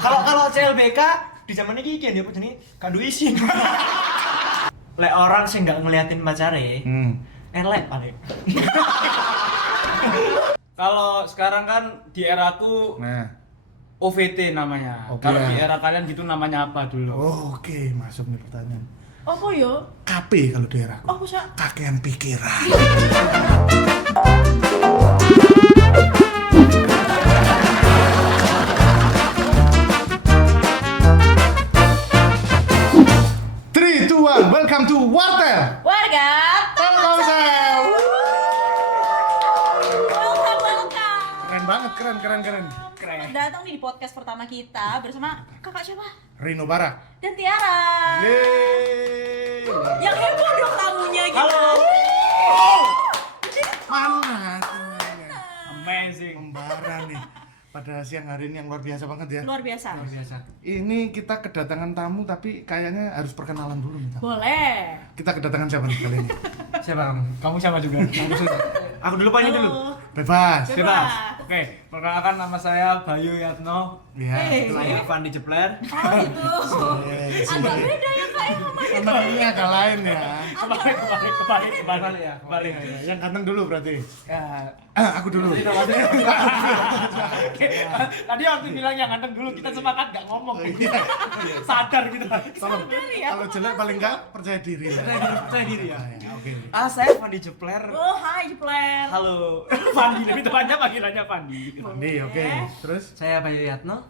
Kalau CLBK di zaman ini kian dia punya kandu isin. Lek orang sih nggak ngeliatin pacare, elek paling. Kalau sekarang kan di eraku OVT namanya. Oke. Kalau di era kalian gitu namanya apa dulu? Oke, masuk nih pertanyaan. Apa yo? KP kalau daerahku. Apa sih? Kakean pikiran. Three, two, one, welcome to Wartel. Warga Telkomsel. welcome. Keren banget, keren. Selamat datang nih di podcast pertama kita bersama kakak siapa? Rino Barak. Dan Tiara. Yeay. Yang heboh dong tamunya gitu. Halo. Mana? Amazing. Membara nih. Pada siang hari ini yang luar biasa banget ya. Luar biasa. Biasa. Ini kita kedatangan tamu tapi kayaknya harus perkenalan dulu nih. Boleh. Kita kedatangan siapa nih kali ini? Siapa kamu? Kamu siapa juga? Aku dulu pak ini dulu. Halo. Bebas. Bebas. Oke, perkenalkan nama saya Bayu Yatno. Ya. Saya Fandi Jepler. Oh itu. Agak beda ya kak ya namanya. Nama ini agak lain ya. Kembali ya. Kembali. Yang ganteng dulu berarti. Ya. Aku dulu. Tadi waktu bilang yang ganteng dulu kita sepakat nggak ngomong. Sadar gitu. Tolong. ya. Kalau jelek paling enggak percaya diri. Percaya diri ya. Oke. Saya Fandi Jepler. Oh hai Jepler. Halo. Fandi lebih tepatnya panggilannya Fandi. Andi, oke. Terus Saya Bayu Yatno.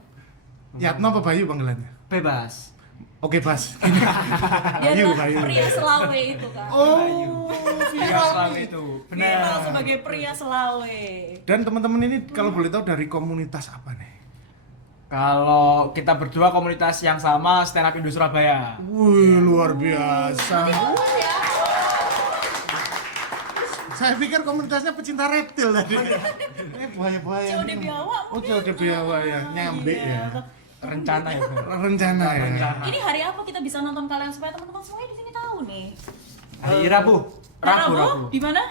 Yatno apa Bayu panggilannya? Bebas. Oke, Bas. Dia Bayu, adalah Bayu. pria Selawe itu kak. Oh, Viral itu. Viral sebagai pria Selawe. Dan teman-teman ini kalau boleh tahu dari komunitas apa nih? Kalau kita berdua komunitas yang sama Stand Up Indo Surabaya. Wih, luar biasa. Bagus ya. Saya pikir komunitasnya pecinta reptil tadi. Ini buaya-buaya. COD biawak. Oh, COD biawak ya, nyambe ya. Rencana ya. Rencana ya. Ini hari apa kita bisa nonton kalian supaya teman-teman semuanya di sini tahu nih. Hari Rabu. Rabu. Di mana?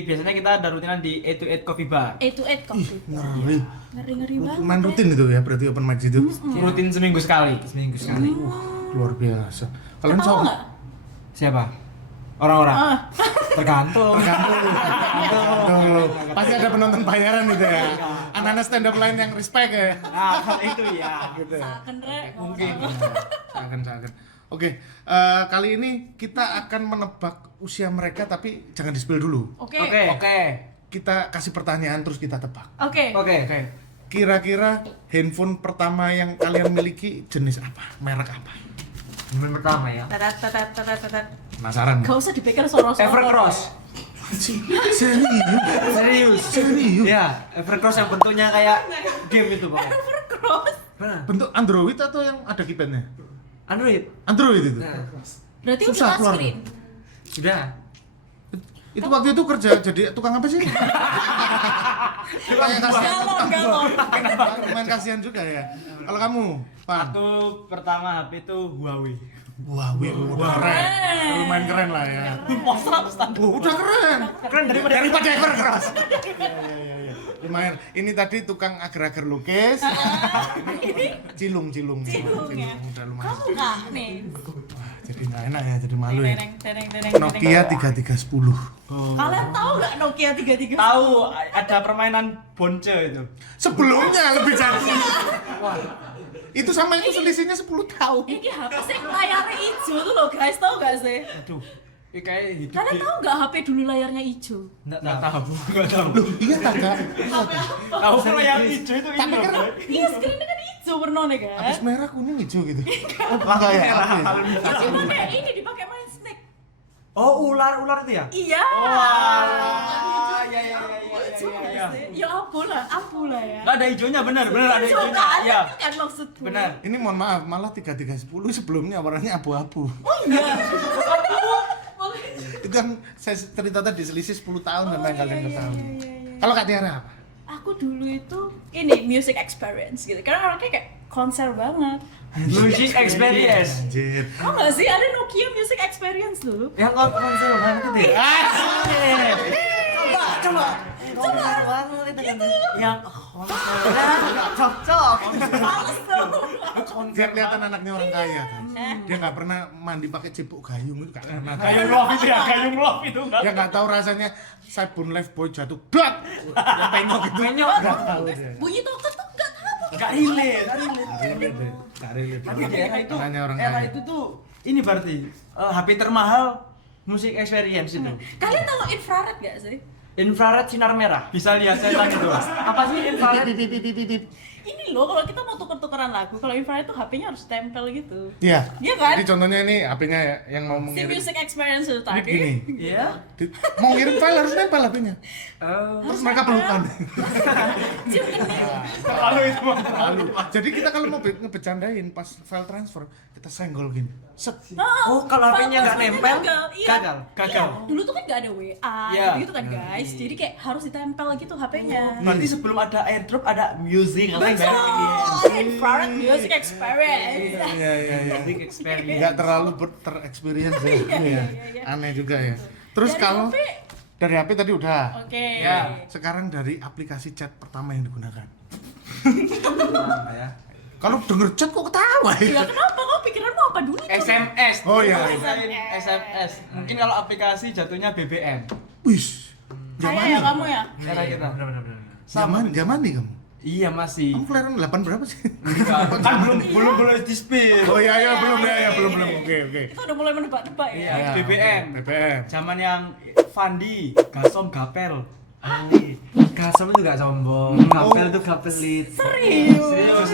Biasanya kita ada rutinan di 828 Coffee Bar. 828 Coffee. Ngeri. Ngeri banget. Main rutin itu ya, berarti open mic itu. Rutin seminggu sekali. Seminggu sekali. Luar biasa. Kalian Tahu so nggak? Siapa? Orang-orang. Tergantung. Tuh, pasti ada penonton bayaran itu ya. Anak-anak stand up lain yang respect ya. Nah, kalau itu ya. Gitu. Saken rek. Mungkin. Seakan. Oke, kali ini kita akan menebak usia mereka tapi jangan di-spill dulu. Oke. Oke. Kita kasih pertanyaan terus kita tebak. Oke. Oke. Kira-kira handphone pertama yang kalian miliki jenis apa? Merek apa? Yang pertama ya. Tatat. Penasaran? Gak usah dipikir soro-soro. Evercross. Serius? Serius? Ya, Evercross yang bentuknya kayak game itu pokoknya. Evercross. Benar. Bentuk Android atau yang ada keypadnya? Android. Android itu? Nah, Berarti Susah udah keluar. screen. sudah. Itu waktu itu kerja jadi tukang apa sih? Galon. Lumayan kasihan juga ya. Kalau kamu, Pak? Aku pertama HP itu Huawei. Wah, udah keren. Lumayan keren lah ya. Udah keren. Keren daripada Evercross. Iya. Lumayan. Ini tadi tukang agar-agar lukis. Cilung. Cilung ya. Udah lumayan. Kamu kak nih. Wah, jadi nggak enak ya, jadi malu ya. Teneng. Nokia 3310. Kalian tahu nggak Nokia 33? Tahu ada permainan bonce itu. Sebelumnya lebih jauh. Itu sama itu selisihnya 10 tahun. Ini HP sih layarnya hijau tuh loh guys, tahu nggak sih? Aduh. Ini kayak hidup. Kalian tahu nggak HP dulu layarnya hijau? Enggak tahu. Iya tak kak? Tahu kalau yang hijau itu Tapi ini. kan Iya screennya kan hijau warnanya kan? habis merah kuning hijau gitu. Enggak ya? Apa ya? Pakai ini dipakai main snake. Oh, ular itu ya? Iya. Wah, ya. Ya ampun lah ya. Enggak ada hijaunya, benar ada Hijau hijaunya. kan? Iya. Itu kan maksudku. Benar. Ini mohon maaf, malah 3310 sebelumnya warnanya abu-abu. Oh iya. Itu kan saya cerita tadi selisih 10 tahun Oh, sama yang kalian iya, ketahui. iya. Kalau Kak Tiara apa? Aku dulu itu ini music experience gitu. Karena orangnya kayak konser banget. Music experience. Anjir. Tau gak sih ada Nokia music experience dulu? Yang konser banget itu ya? Coba. Konser banget itu kan. Yang Nggak cocok. Males dong. Dia kelihatan anaknya orang kaya kan. Dia nggak pernah mandi pakai cipuk gayung itu nggak pernah. Gayung love itu ya, gayung love itu enggak. Dia nggak tahu rasanya Saibun Life Boy jatuh blak. Dia penyok itu. Nggak tahu dia. Bunyi toket tuh nggak tahu. Enggak relate. Nggak relate. Tapi di era itu, Anaknya orang era kaya. itu tuh ini berarti HP termahal musik experience itu. Kalian tahu infrared gak sih? Infrared sinar merah. Bisa lihat setan itu. Apa sih infrared? Ini loh, kalau kita mau tuker-tukeran lagu, kalau infrared tuh HP-nya harus tempel gitu. Iya. Iya kan? Jadi contohnya ini HP-nya ya, yang mau Si mengirim. music experience itu Ini tadi. gini. Iya. Mau ngirim file harus nempel HP-nya. Terus mereka pelukan. Cium kening. Terlalu itu. Lalu, jadi kita kalau mau ngebecandain pas file transfer, kita senggol gini. Set. Oh, kalau HP-nya nggak nempel, gagal. Gagal. Iya. Dulu tuh kan nggak ada WA, Iya. gitu kan guys. Jadi kayak harus ditempel gitu HP-nya. Berarti sebelum ada airdrop ada music apa yang Betul, infrared music experience. Iya. music experience. Nggak terlalu ter-experience ya. Iya. iya. Aneh juga ya. Terus Dari kalau HP? dari HP tadi udah. Oke. Ya. Sekarang dari aplikasi chat pertama yang digunakan. Ya. Kalau denger chat kok ketawa Ya ya? kenapa? Kau pikiranmu apa dulu? Coba? SMS. Oh, iya. SMS. Mungkin kalau aplikasi jatuhnya BBM. Wis. Kayak ya kamu ya? Era kita. Zaman nih kamu. Iya masih. Kamu kelahiran 8 berapa sih? Kan belum boleh di spill. Oh iya belum. Oke. Kita udah mulai menebak-nebak ya. Iya, BBM. BBM. Zaman yang Fandi, Gasom, Gapel. Gasem itu nggak sombong. Gapel itu gapelit. Serius.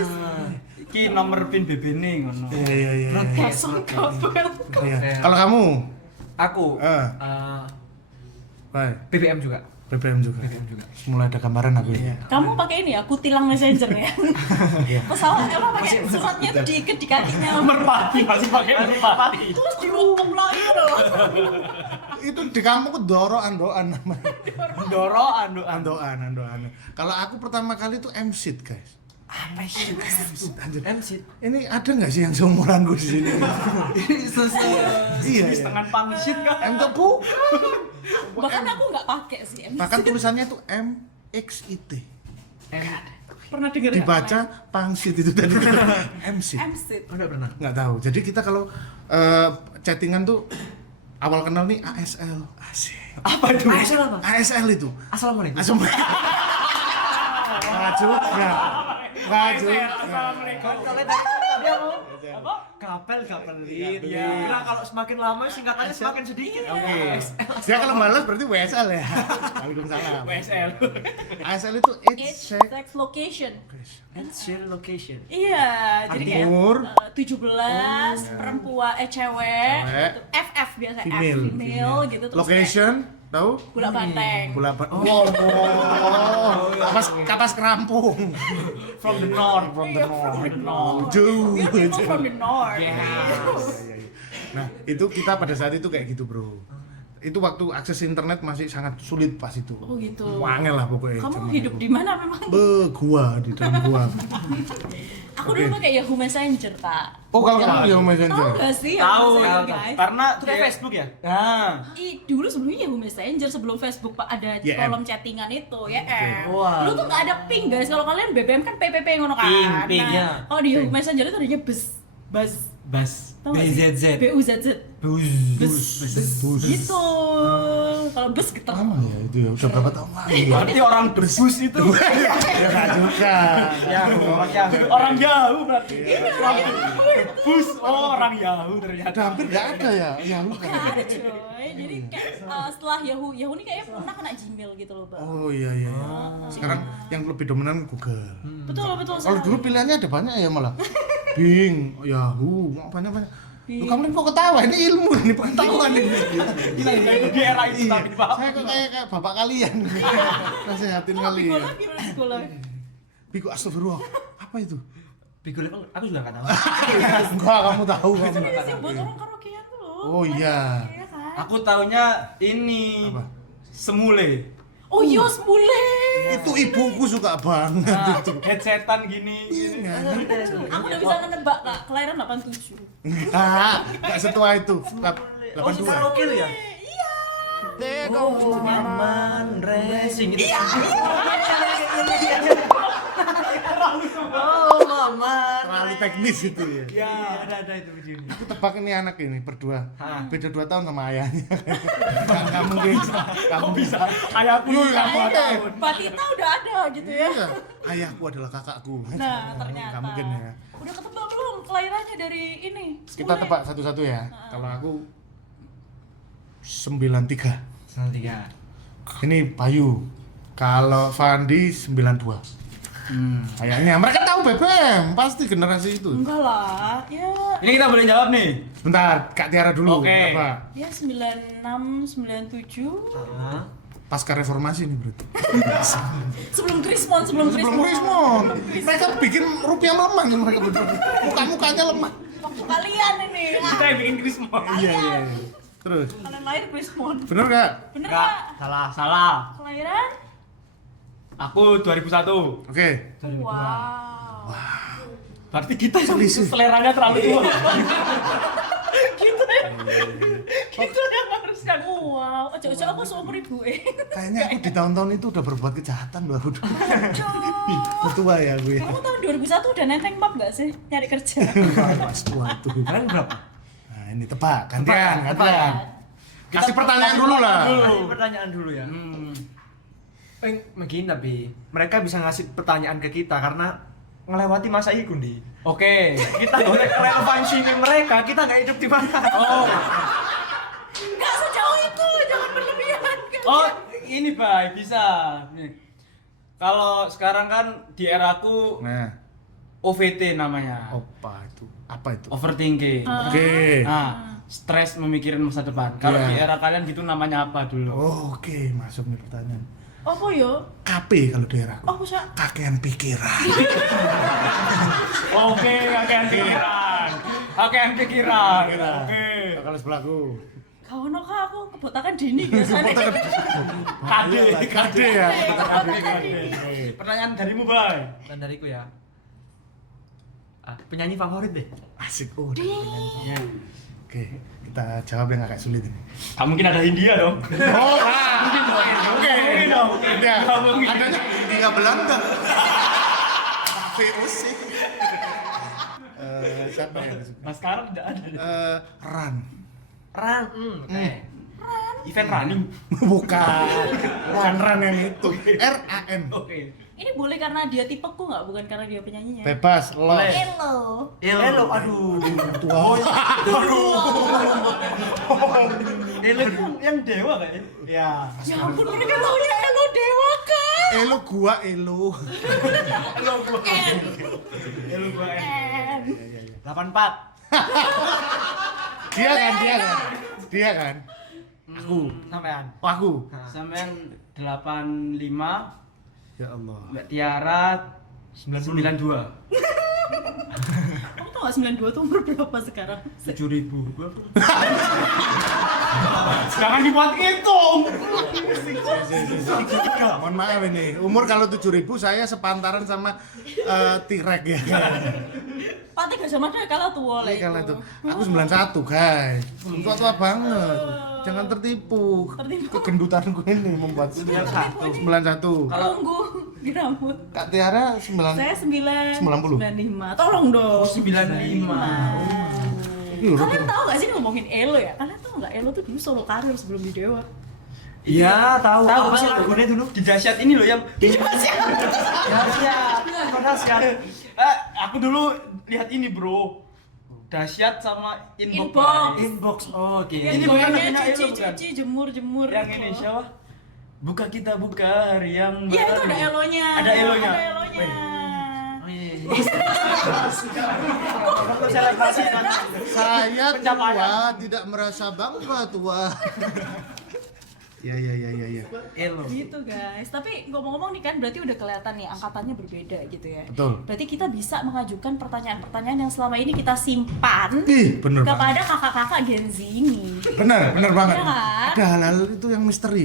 Iki nomor pin BB ning ngono. Iya. Langsung kabel. Iya. Kalau kamu? Aku Eh, baik. BBM juga. BBM juga. Mulai ada gambaran aku ya. Kamu pakai ini ya, kutilang messenger ya. Pesawat apa pakai suratnya tuh diikat di kakinya. merpati masih pakai merpati. Terus diwukum lagi loh. Itu di kampung Doro Andoan namanya. Doro ando Andoan. Kalau aku pertama kali itu MSIT, guys. Apa sih? Anjir. MC. Ini ada nggak sih yang seumuranku di sini? Iya. setengah pangsit kan. M tuh bu. Bahkan aku nggak pakai sih. Bahkan tulisannya tuh MXIT. Pernah denger nggak? Dibaca pangsit itu tadi. MSIT. MSIT. Udah pernah. Nggak tahu. Jadi kita kalau chattingan tuh awal kenal nih ASL. Asik. Apa itu? ASL apa? ASL itu. Assalamualaikum. Assalamualaikum. Nggak juga. Assalamualaikum. Kalau tadi apa? Gapel gapelit. Iya. Kira kalau semakin lama singkatannya semakin sedikit. Oke. Dia kalau balas berarti WSL ya. Waalaikumsalam. WSL. ASL itu age Age, check. sex, location. And share location. Iya, jadi kayak Umur. 17, perempuan, cewek, Cewek. gitu. FF biasa Female. F, female gitu terus Location, tahu? kayak Bulak Banteng. Bola wow. Kapas kerampung. From the north. Iya, from the north. Jauh. We are people from the north. Yeah. Nah, itu kita pada saat itu kayak gitu, Bro. Itu waktu akses internet masih sangat sulit pas itu. Oh gitu. Wangel lah pokoknya. Kamu zaman hidup itu. di mana memang? Gua di dalam gua. Aku dulu pakai Yahoo Messenger, Pak. Oh, kalau kamu Yahoo Tahu Messenger. gak sih Tahu, Yahoo Messenger, tahu. guys? Karena Itu kayak Facebook ya? Nah, Dulu sebelumnya Yahoo Messenger, sebelum Facebook Pak ada YM. kolom chattingan itu, ya. Wah. Dulu tuh nggak ada ping, guys. Kalau kalian BBM kan PPP ngono kan. Ping, ya. Kalau di Yahoo Messenger itu adanya bus. bas. Tahu nggak sih? BZZ. BUZZ. Bus. Gitu. Kalau bus geter. Lama ya itu ya, udah berapa tahun lalu ya? Berarti orang debus itu. Ya nggak juga. Orang Yahoo berarti. Debus. Oh, orang Yahoo ternyata. Ada hampir nggak ada ya Yahoo kan? Nggak ada coy. Jadi kayak setelah Yahoo ini kayaknya pernah kena Gmail gitu loh, Bang. Oh iya. Sekarang yang lebih dominan Google. Betul. Kalau sekali. dulu pilihannya ada banyak ya malah. Bing, Yahoo, banyak. Lu kamu kok ketawa? Ini ilmu, ini pengetahuan ini. Di era itu tapi Pak. Saya kok kayak bapak kalian. Nasihatin Oh, kali ya. gimana sekolah? Biku astagfirullah. Apa itu? Bigo level aku juga nggak tahu. Enggak, kamu tahu kamu. Serius ya buat orang karaokean tuh loh. Oh iya. Iya kan? Aku taunya ini. Apa? Semule. Oh Yos mulai. Itu ibuku suka banget Nah, itu. headsetan gini. Iya. Aku udah bisa nebak Kak, kelahiran 87. Enggak setua itu. Oh, suka 82. karaoke tuh ya? Iya. Oh, nyaman racing gitu. Iya. Oh, mama. Terlalu teknis itu ya. Ya, ada itu videonya. Aku tebak ini anak ini berdua. Hah. Beda 2 tahun sama ayahnya. Gak mungkin. Kamu bisa. Ayahku Yuk, nikah kamu 2 ada. tahun. Batita udah ada gitu ya. Iya. Ayahku adalah kakakku. Nah, ternyata. Gak mungkin ya. Udah ketebak belum kelahirannya dari ini? Kita Bule? tebak satu-satu ya. Kalau aku 93. 93. Ini Bayu. Kalau Fandi 92. Kayaknya mereka tahu BBM, pasti generasi itu. Enggak lah, ya Ini kita boleh jawab nih. Bentar, Kak Tiara dulu. Oke. Apa? ya 96, 97. Pasca reformasi nih berarti. Sebelum Krismon, sebelum Krismon. Mereka bikin rupiah melemah nih mereka berdua. Muka-mukanya lemah. Waktu kalian ini. Kita yang bikin Krismon. Iya, iya. Terus, Kalian lahir Krismon. bener gak? Bener Enggak, nggak? salah. Salah. Kelahiran? Aku 2001. Oke. Wow. Berarti kita yang Selisih. seleranya terlalu tua. Itu yang harusnya. Wow, ojo-ojo aku seumur ibu Kayaknya aku di tahun-tahun itu udah berbuat kejahatan loh aku. Aduh. Tua ya gue. Kamu tahun 2001 udah nenteng pap gak sih? Nyari kerja. Pas tua tuh. Kalian berapa? Nah, ini tebak, gantian, gantian. Kita Kasih pertanyaan dulu lah. Kasih pertanyaan dulu ya. Begini tapi mereka bisa ngasih pertanyaan ke kita karena ngelewati masa itu di. Oke. Kita golek relevansi mereka, kita nggak hidup di mana. Oh. Gak sejauh itu, jangan berlebihan. Oh, ini Bay, bisa. Nih. Kalau sekarang kan di eraku Nah, OVT namanya. opa itu. Apa itu? Overthinking. Oke. Nah, stres memikirin masa depan. Kalau Iya. di era kalian gitu namanya apa dulu? Oh, oke, masuk nih pertanyaan. Apa yo? KP kalau daerahku. Oh, bisa. Kakean pikiran. Oke, kakean pikiran. Kakean pikiran. Oke. Kalau sebelahku. Kau no kak, aku kebotakan dini biasanya. Kade. Kade ya. Kebotakan dini. Pertanyaan darimu, Bay. Dan dariku ya. Penyanyi favorit deh. Asik. Oh, ada penyanyi. Oke, kita jawab yang agak sulit ini. Mungkin ada India dong. Oh, mungkin dong. Oke. Mungkin dong. Ya, Mungkin. adanya India Belanda. VOC. Siapa yang suka? Nah, sekarang tidak ada. Ran. Ran. Event running. Bukan. Ran yang itu. RAN. Oke. Ini boleh karena dia tipeku nggak, bukan karena dia penyanyinya. Bebas, lo. Hello. Elo, aduh. Tua. Elo itu yang dewa kan? Ya. Ya ampun, mereka taunya Elo Dewa kan. Elo gua Elo. Elu gua. 84. Dia kan. Aku. Sampean. Oh, aku. Sampean 85. Ya Allah. Mbak Tiara 92. Kamu tau gak 92 tuh umur berapa sekarang? 7.000. Jangan dibuat hitung. Mohon maaf ini. Umur kalau 7.000 saya sepantaran sama T-Rex ya. Pati gak sama dia kalah tua lah Ini kalau itu. itu. Aku 91, guys. Tua banget. Jangan tertipu. Tertipu. Kegendutan gue ini membuat 91. Tunggu di rambut. Kak Tiara 9. Saya 90. 95. Tolong dong. 95. Kalian tahu gak sih ngomongin Elo ya? Kalian tahu gak Elo tuh dulu solo karir sebelum di Dewa? Iya, tahu. Tahu Apa sih tahu. lagunya dulu? Di dahsyat ini loh yang Dahsyat. Dahsyat. aku dulu lihat ini, Bro. Dahsyat sama Inbox. Inbox. Inbox. Oh, oke. Yang Ini bukan goyangnya lagunya Elo, bukan? cuci, jemur. Yang ini siapa? Buka kita buka hari yang Iya itu baru. ada Elonya. Ada Elonya. Ada Elonya. Oh, iya. Selebrasi kan. Saya tua, Pencapaian. tidak merasa bangga tua. Ya. Elo. Gitu guys. Tapi ngomong-ngomong nih kan berarti udah kelihatan nih angkatannya berbeda gitu ya. Betul. Berarti kita bisa mengajukan pertanyaan-pertanyaan yang selama ini kita simpan Ih, bener banget. kepada kakak-kakak Gen Z ini. Bener banget. Iya kan? Ada hal-hal itu yang misteri.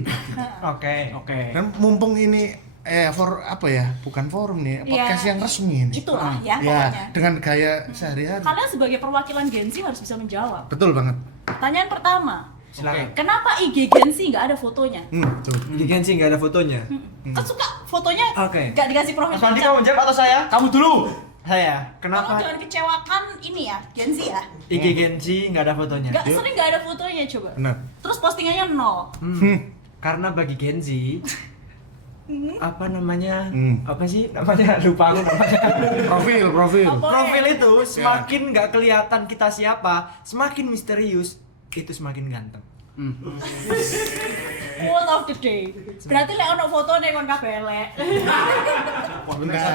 Oke. Oke. Dan mumpung ini apa ya? Bukan forum nih, podcast Iya. yang resmi ini. Itulah ya Ya, pokoknya. dengan gaya sehari-hari. Kalian sebagai perwakilan Gen Z harus bisa menjawab. Betul banget. Pertanyaan pertama, Silakan. Kenapa IG Gen Z nggak ada fotonya? Tuh. Di Gen Z nggak ada fotonya. Kan suka fotonya Oke. nggak dikasih profil Mas Fandi picture. kamu menjawab atau saya? Kamu dulu. Saya. Tolong Kenapa jangan kecewakan ini ya, Gen Z ya. IG Gen Z nggak ada fotonya? Nggak sering nggak ada fotonya coba. Benar. Terus postingannya 0. Karena bagi Gen Z apa namanya? Hmm. Apa sih namanya? Lupa aku namanya. Profil. Apa? Profil itu semakin nggak kelihatan kita siapa, semakin misterius, itu semakin ganteng. Quote of the day. Berarti lek ono fotone kon kabeh elek. Bentar.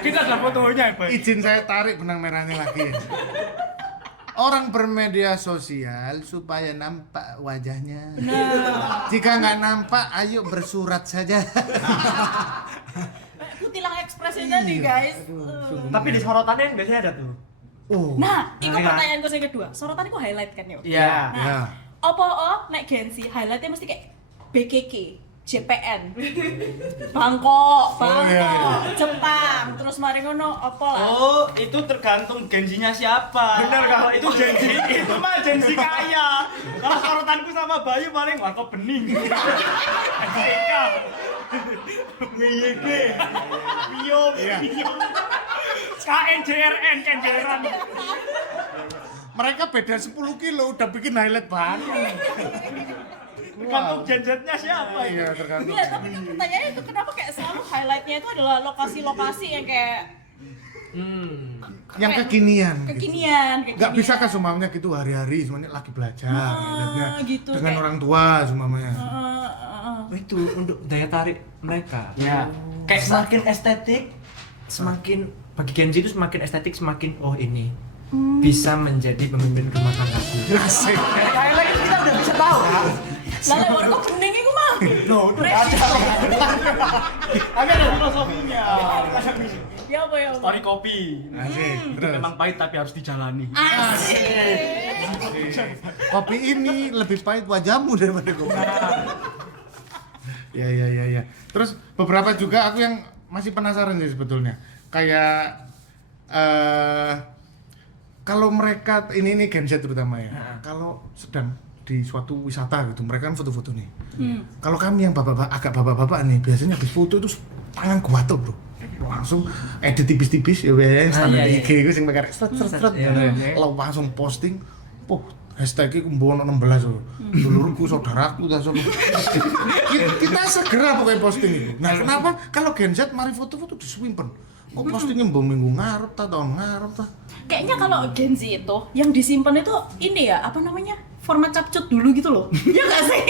Kita ada fotonya, Pak. Izin saya tarik benang merahnya lagi. Orang bermedia sosial supaya nampak wajahnya. Benar. Jika nggak nampak, ayo bersurat saja. Kutilang ekspresi tadi, guys. Tapi di sorotannya biasanya ada tuh. Oh. Nah, itu Nah, pertanyaanku yang kedua. Sorotan itu highlight kan ya? Iya. Nah, Ya. apa nek Gen Z highlightnya mesti kayak BKK, JPN, Bangkok, iya. Jepang, terus mari ngono apa lah? Oh, itu tergantung gensinya siapa. Bener, kalau itu Gen Z. Itu mah gensi kaya. Kalau sorotanku sama Bayu paling warkop bening. STK. WYG. Bio. Iya. KNJRN, kenjeran. Mereka beda 10 kilo udah bikin highlight baru. Tergantung gensetnya siapa. Iya, tergantung. Iya, tapi kan pertanyaannya itu kenapa kayak selalu highlightnya itu adalah lokasi-lokasi yang kayak Yang kekinian. kekinian, Gak bisa kan sumamnya gitu hari-hari semuanya lagi belajar highlightnya. gitu, dengan kayak- orang tua sumamanya. Itu untuk daya tarik mereka. Ya. Kayak semakin estetik, semakin bagi Gen Z itu semakin estetik, semakin oh ini bisa menjadi pemimpin rumah tanggaku. Asik. Highlight itu kita udah bisa tahu kan? Lalu warga bening itu mah. No, Tapi ada filosofinya. Ya apa ya? Story kopi. Asik. Terus. Memang pahit tapi harus dijalani. Asik. Kopi ini lebih pahit wajahmu daripada kopi. Ya. Terus beberapa juga aku yang masih penasaran sih sebetulnya. Kayak kalau mereka ini Gen Z terutama ya. Kalau sedang di suatu wisata gitu, mereka kan foto-foto nih. Kalau kami yang agak bapak-bapak nih, biasanya habis foto itu tangan gatel, Bro. Langsung edit tipis-tipis ya biasanya standar iya. IG gue sing pakai seret langsung posting. Hashtag itu mbono 16 loh. Dulurku, saudaraku, kita segera pokoknya posting itu. Nah, kenapa kalau Gen Z mari foto-foto disimpen? Oh, postingnya minggu ngarep ta, tahun ngarep ta. Kayaknya kalau Gen Z itu yang disimpan itu ini ya, apa namanya? Format capcut dulu gitu loh. Iya enggak sih?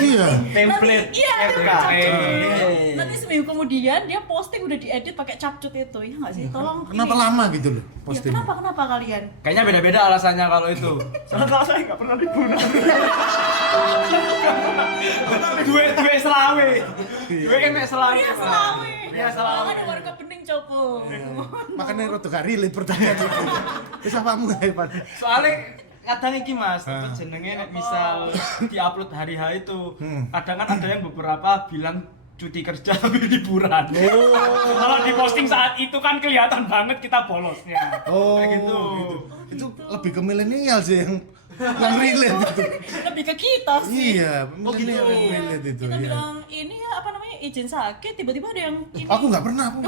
Iya. template. Iya, FK. capcut. Nanti seminggu kemudian dia posting udah diedit pakai capcut itu. Ya enggak sih? Tolong Kenapa ini. lama gitu loh Ya, postingnya? kenapa kalian? Kayaknya beda-beda alasannya kalau itu. Soalnya saya nggak pernah liburan. Duwe selawe. Duwe emek selawe. Iya selawe. Iya selawe. Ada warga bening coba. Makanya rada gak relate pertanyaan itu. Wis apamu ae, Pan? Soalnya kadang iki Mas, apa jenenge nek misal diupload hari H itu, kadang kan ada yang beberapa bilang cuti kerja tapi liburan. Kalau diposting saat itu kan kelihatan banget kita bolosnya. Oh, Kayak gitu. Itu lebih ke milenial sih yang relate itu. Lebih ke kita sih. Iya, milenial yang relate itu. Kita Iya. bilang ini ya apa namanya izin sakit tiba-tiba ada yang ini. Aku nggak pernah, aku.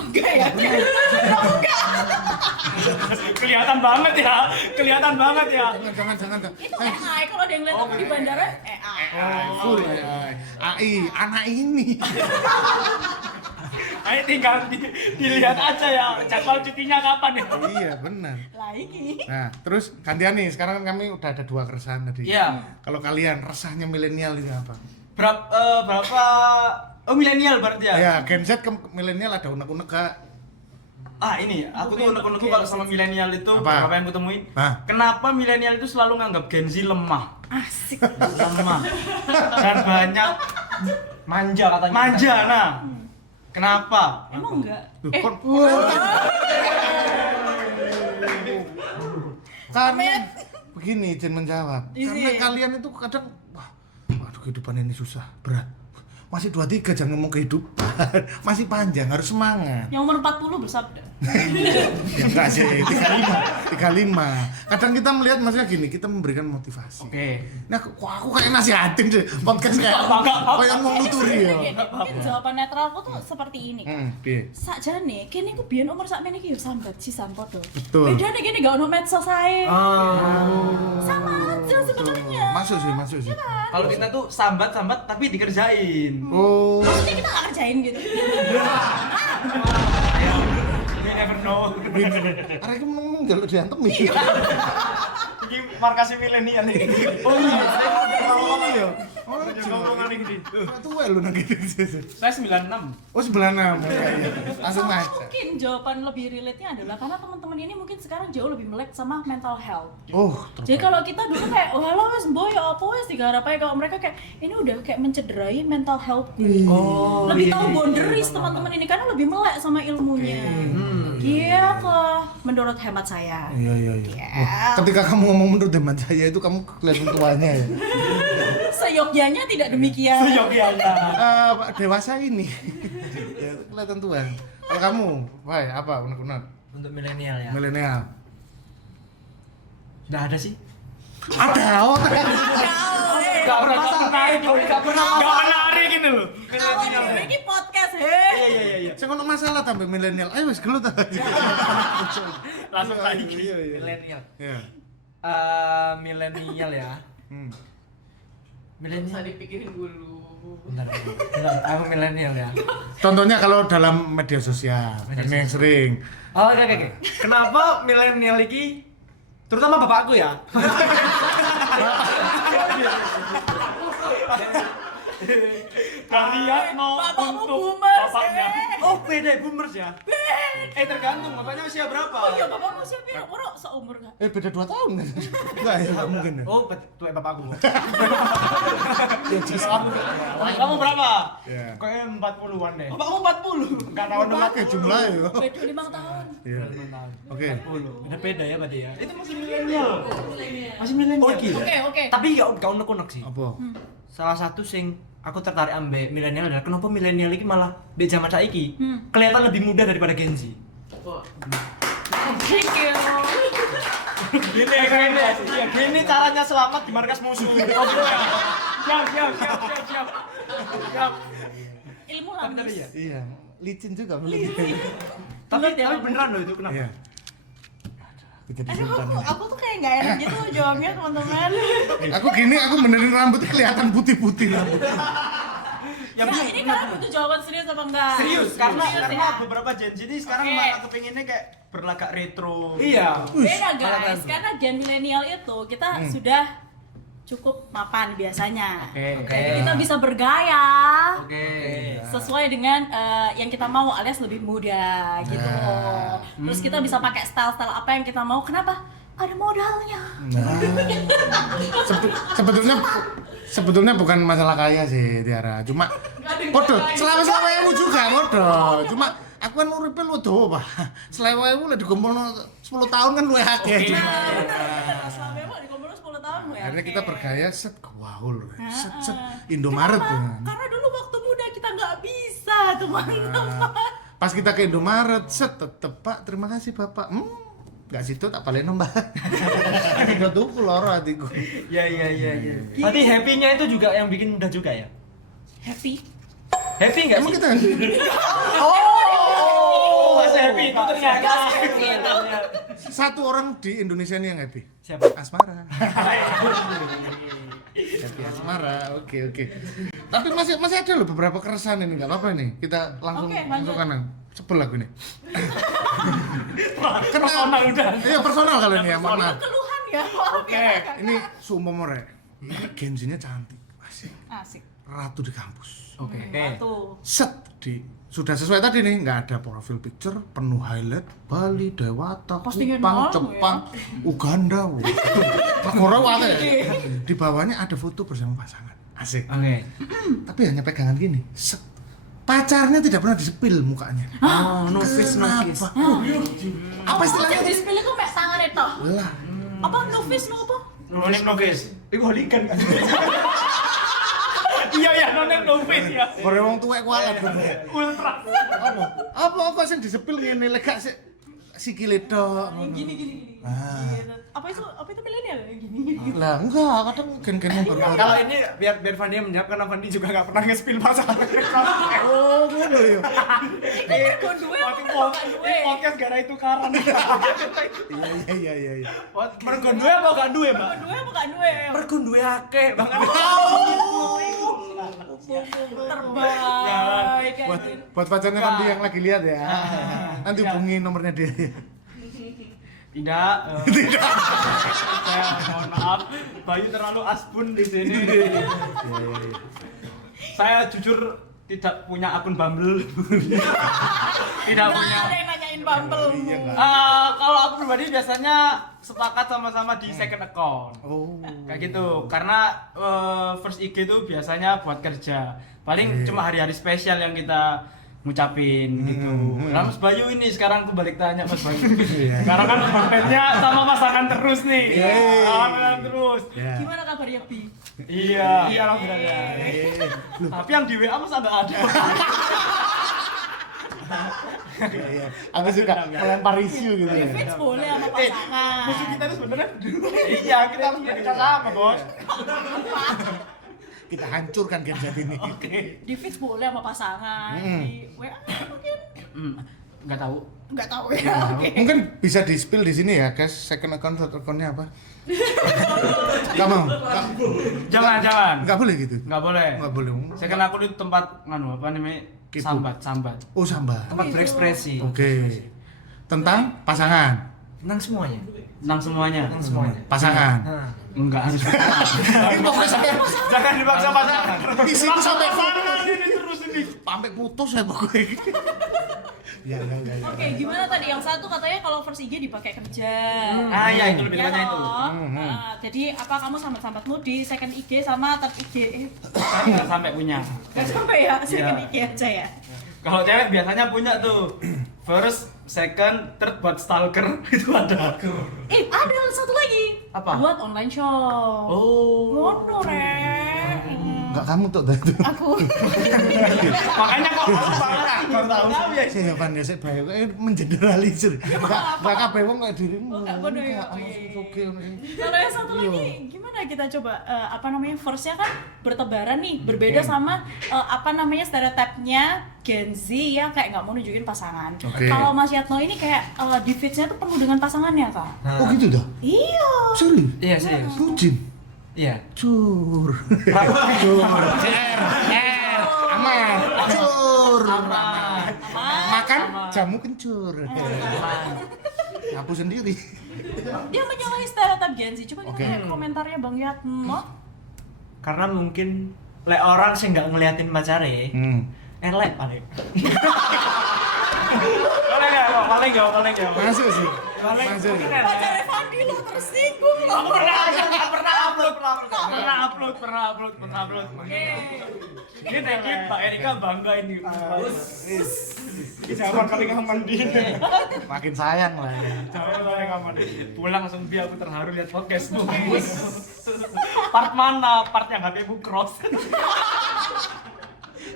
Kelihatan banget ya. Kelihatan banget ya. Jangan. Itu AI kalau ada yang lihat aku di bandara AI. Full AI, anak ini. Ayo tinggal dilihat aja ya jadwal cutinya kapan ya. Iya, benar. Lah ini. Nah, terus gantian nih, sekarang kan kami udah ada 2 keresahan tadi. Iya. Kalau kalian resahnya milenial ini apa? Berapa oh milenial berarti ya? Ya, Gen Z ke milenial ada unek-unek gak? Ini aku tuh unek-unek kalau sama milenial itu Apa? yang kutemuin. Hah? Kenapa milenial itu selalu nganggap Gen Z lemah? Asik. Lemah. Dan banyak Manja katanya. manja nah. Kenapa? Emang enggak? Duh, karena begini Jen menjawab. Isi. Karena kalian itu kadang waduh kehidupan ini susah, berat. Masih 23 jangan ngomong kehidupan. Masih panjang, harus semangat. Yang umur 40 bersabda. Ya enggak sih, 35. Kadang kita melihat maksudnya gini, kita memberikan motivasi. Oke. Nah, kok aku kayak nasihatin sih podcast kayak kayak mau nuturi ya. Mungkin jawaban netralku tuh seperti ini. Piye? Sakjane kene ku biyen umur sakmene iki yo sambat sisan padha. Betul. Bedane kene gak ono medsos ae. Sama aja sebetulnya. Masuk sih. Kalau kita tuh sambat tapi dikerjain. Oh. Maksudnya kita gak kerjain gitu. You never know. Arek iki meneng njaluk diantemi. Ini markasnya milenial nih. Oh iya. Oh, Ngomong-ngomongan gini. tuh lu nang gitu. Saya 96. Oh 96. Langsung Sama aja. mungkin jawaban lebih relate-nya adalah karena teman-teman ini mungkin sekarang jauh lebih melek sama mental health. Oh, Jadi kalau kita dulu kayak, oh halo wes boy, apa wes digarap aja, kalau mereka kayak ini udah kayak mencederai mental health. Oh, Lebih iya, tahu iya. boundaries teman-teman ini karena lebih melek sama ilmunya. Gitu, menurut hemat saya. Iya. Ya. Oh, ketika kamu ngomong menurut hemat saya itu kamu kelihatan tuanya ya. Seyogyanya tidak demikian. Pak dewasa ini. Ya, kelihatan tua. Kalau kamu, Wai, apa unek-unek? Untuk milenial ya. Milenial. Nggak ada sih. Ada, oh Gak pernah menarik gini loh. Awal ini podcast, heh. Iya. saya ngomong masalah tambah milenial. Ayo wes gelut aja. Langsung lagi. Iya. Milenial. Iya. Milenial ya. Milenial. Usah dipikirin dulu. Bentar. Aku milenial ya. Contohnya kalau dalam media sosial, ini yang sering. Oh, oke. Kenapa milenial iki terutama bapakku ya? Kalian mau Bapakmu untuk boomers, bapaknya. Oh, beda boomers ya? Tergantung bapaknya usia berapa? Oh iya, bapakmu siapa ya? Orang seumur gak? Beda 2 tahun kan? Enggak ya, nggak mungkin ya. Oh, tua bapakku. Kamu berapa? Iya. Kayaknya 40-an deh. Bapakmu 40. Enggak tahu nomor Oke, jumlah ya. Beda 5 tahun. Iya. Oke. Beda ya berarti ya. Itu masih milenial. Masih milenial. Oh, gila. Oke. Tapi gak unek-unek sih. Apa? Salah satu sing aku tertarik ambek milenial adalah kenapa milenial ini malah di zaman saiki kelihatan lebih muda daripada Gen Z. Thank you. Gini caranya selamat di markas musuh. Siap. Ilmu Tapi lambis. ya. Iya. Licin juga milenial. Tapi beneran loh itu kenapa? Iya. Jadi Aduh, sultan. aku tuh kayak gak enak gitu jawabnya teman-teman. Aku gini, aku benerin rambut kelihatan putih-putih rambut. Ya, Nah, ini kalian butuh jawaban serius apa enggak? serius karena ya. beberapa Gen Z ini sekarang Oke. malah kepinginnya kayak berlagak retro. Iya. Beda guys, karena gen milenial itu kita sudah cukup mapan biasanya. Oke. Jadi kita bisa bergaya Oke. sesuai dengan yang kita mau alias lebih muda gitu. Nah. Terus kita bisa pakai style-style apa yang kita mau. Kenapa? Ada modalnya. Nah. Sebetulnya bukan masalah kaya sih Tiara, cuma podo selama ewu juga podo, cuma aku kan uripe lu tuh Pak. Selama ewu lah dikumpulno 10 tahun kan luwih akeh. Selama emang dikumpulin 10 tahun ya. Akhirnya kita bergaya set ke Wahul, set Indomaret. Karena dulu waktu muda kita nggak bisa teman-teman. Pas kita ke Indomaret, set tetep Pak, terima kasih Bapak. Enggak situ tak balik Mbak. Udah tuh loro hatiku. Iya. Berarti happy-nya itu juga yang bikin mudah juga ya? Happy. Happy enggak Emang sih? kita Oh, masih happy itu ternyata. satu orang di Indonesia ini yang happy. Siapa? Asmara. Happy Asmara. Oke. Tapi masih ada loh beberapa keresahan ini, enggak apa-apa nih. Kita langsung Oke, lanjut. kanan. Sebel aku nih. Personal udah. Iya, personal kali ini ya, mohon maaf. Keluhan ya. Oke. Ini sumpah more. Ini Gen-Z-nya cantik. Asik. Asik. Ratu di kampus. Oke. Tuh. Set sudah sesuai tadi nih, nggak ada profile picture, penuh highlight Bali, Dewata, Postingan Kupang, doang Jepang, Uganda, negara wae. Di bawahnya ada foto bersama pasangan, asik. Oke. Tapi hanya pegangan gini, set. Pacarnya tidak pernah disepil mukanya. Oh, no face. Kenapa? Apa istilahnya? Yang di-spill itu mek tangan itu. Lah, Apa novis no apa? Nonem no face. Iku holikan kan? Iya, nonem no face ya. gore wong tuwek kualat. Ultra. Apa sing disepil ngene lek gak sik sikile tok. Gini. Ah. Gitu. Apa itu milenial ya gini. Lah enggak, kadang gen-gen yang baru. Kalau ini biar Fandi yang menjawab karena Fandi juga nggak pernah nge-spill masalah. Oh, ngono ya. Itu mergo duwe apa gak duwe? Podcast gara itu karan. Iya. Mergo duwe apa gak duwe, Mbak? Duwe apa gak duwe? Mergo duwe akeh banget. Terbaik kan. Buat pacarnya Fandi yang lagi lihat ya. Nanti hubungi nomornya dia. Tidak. Saya mohon maaf, Bayu terlalu asbun di sini. Saya jujur tidak punya akun Bumble. Tidak punya. Ada yang nanyain Bumble. Kalau aku pribadi biasanya sepakat sama-sama di second account. Oh. Kayak gitu. Karena first IG itu biasanya buat kerja. Paling cuma hari-hari spesial yang kita ngucapin gitu. Nah, Mas Bayu ini sekarang aku balik tanya Mas Bayu. Sekarang kan kontennya sama pasangan terus nih. Pasangan terus. Gimana kabarnya Bi? Iya. Alhamdulillah. Tapi yang di WA masa nggak ada. Iya. Aku suka melempar isu gitu ya. Fits boleh sama pasangan. Musuh kita itu sebenarnya iya, kita harus bekerja sama, Bos. Kita hancurkan Gen Z ini. Di fits boleh sama pasangan. Di WA mungkin Nggak tahu. nggak tahu ya. Oke. Mungkin bisa di-spill di sini ya, guys. Second account, third account-nya apa? Enggak mau. Jangan. Enggak boleh gitu. Nggak boleh. Enggak boleh. Saya kan aku di tempat apa namanya? Kepo. Sambat. Oh, sambat. Tempat berekspresi. Oke. Tentang pasangan. Tentang semuanya. Tentang semuanya. Tentang semuanya. Pasangan. Nah. Enggak harus. Ini pokoknya sampai Jangan dipaksa pasangan. isiku sampai ini terus ini. sampai putus ya pokoknya. Ya. Oke, gimana tadi yang satu katanya kalau first IG dipakai kerja. Iya itu lebih Ya tepatnya itu. toh? Jadi apa kamu sambat-sambatmu di second IG sama third IG? Nggak sampai punya. Gak sampai ya, second IG aja ya. Kalau cewek biasanya punya tuh first, second, third buat stalker itu ada. Ada satu lagi. Apa? Buat online shop. Oh. Ngono rek. Enggak kamu tuh itu. Aku. Makanya kok banget baru tahu. Saya Van ya, saya bae mengeneralisir. Enggak kabeh wong kayak dirimu. Oh, nggak bodoh ya? Enggak, Oke. oke. Kalau yang satu lagi gimana kita coba apa namanya firstnya kan bertebaran nih berbeda sama apa namanya stereotipnya Gen Z ya kayak nggak mau nunjukin pasangan. Oke. Kalau Mas Yatno ini kayak di feeds-nya tuh penuh dengan pasangannya kak. Oh gitu dah. Iya. Sorry. Iya serius. Bucin. Iya. Cur. Aman. Cur. Makan jamu kencur. Ngapu sendiri. Dia menyalahi stereotip Gen Z. Coba kita Oke. lihat komentarnya Bang Yatno. Karena mungkin lek orang sing nggak ngeliatin pacare, elek paling. Paling nggak. Masuk sih. Masuk. Pacarnya Fandi lo tersinggung lo. Pernah upload. Ini thank Mbak Erika bangga ini. Jangan paling aman di. Makin sayang lah ya. Jangan paling aman. Pulang langsung dia aku terharu lihat podcastmu. Part mana? Part yang HP-mu cross.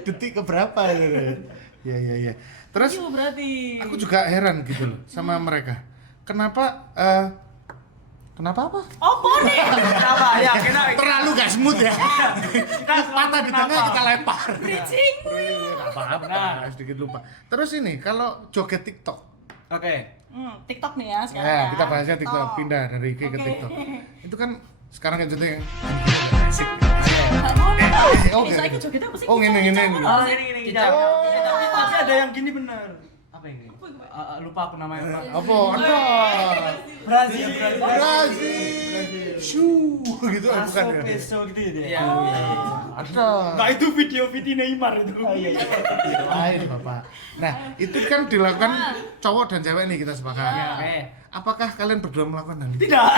Detik keberapa ya? Ya. Terus Iya berarti. aku juga heran gitu loh sama mereka. Kenapa apa? Apa nih? Kenapa? Ya, kita Terlalu gak smooth ya. Patah di tengah kita lempar. Bridging. Apa? Sedikit lupa. Terus ini kalau joget TikTok. Oke. TikTok nih ya sekarang. Ya, kita bahasnya TikTok, pindah dari IG ke Oke. TikTok. Itu kan sekarang kan jogetnya asik. Bisa ikut jogetnya apa sih? Oh, ngene. Oh ini. Kicap. Tapi ada yang gini bener. Apa ini? Lupa aku namanya apa. Apa? Ada. Brazil. Brazil. Shoo gitu bukan Masuk ya? peso gitu ya. Iya. Ada. Nah itu video Neymar itu. Lain Bapak. Nah, itu kan dilakukan cowok dan cewek nih kita sepakat. Oke. Apakah kalian berdua melakukan hal itu? Tidak.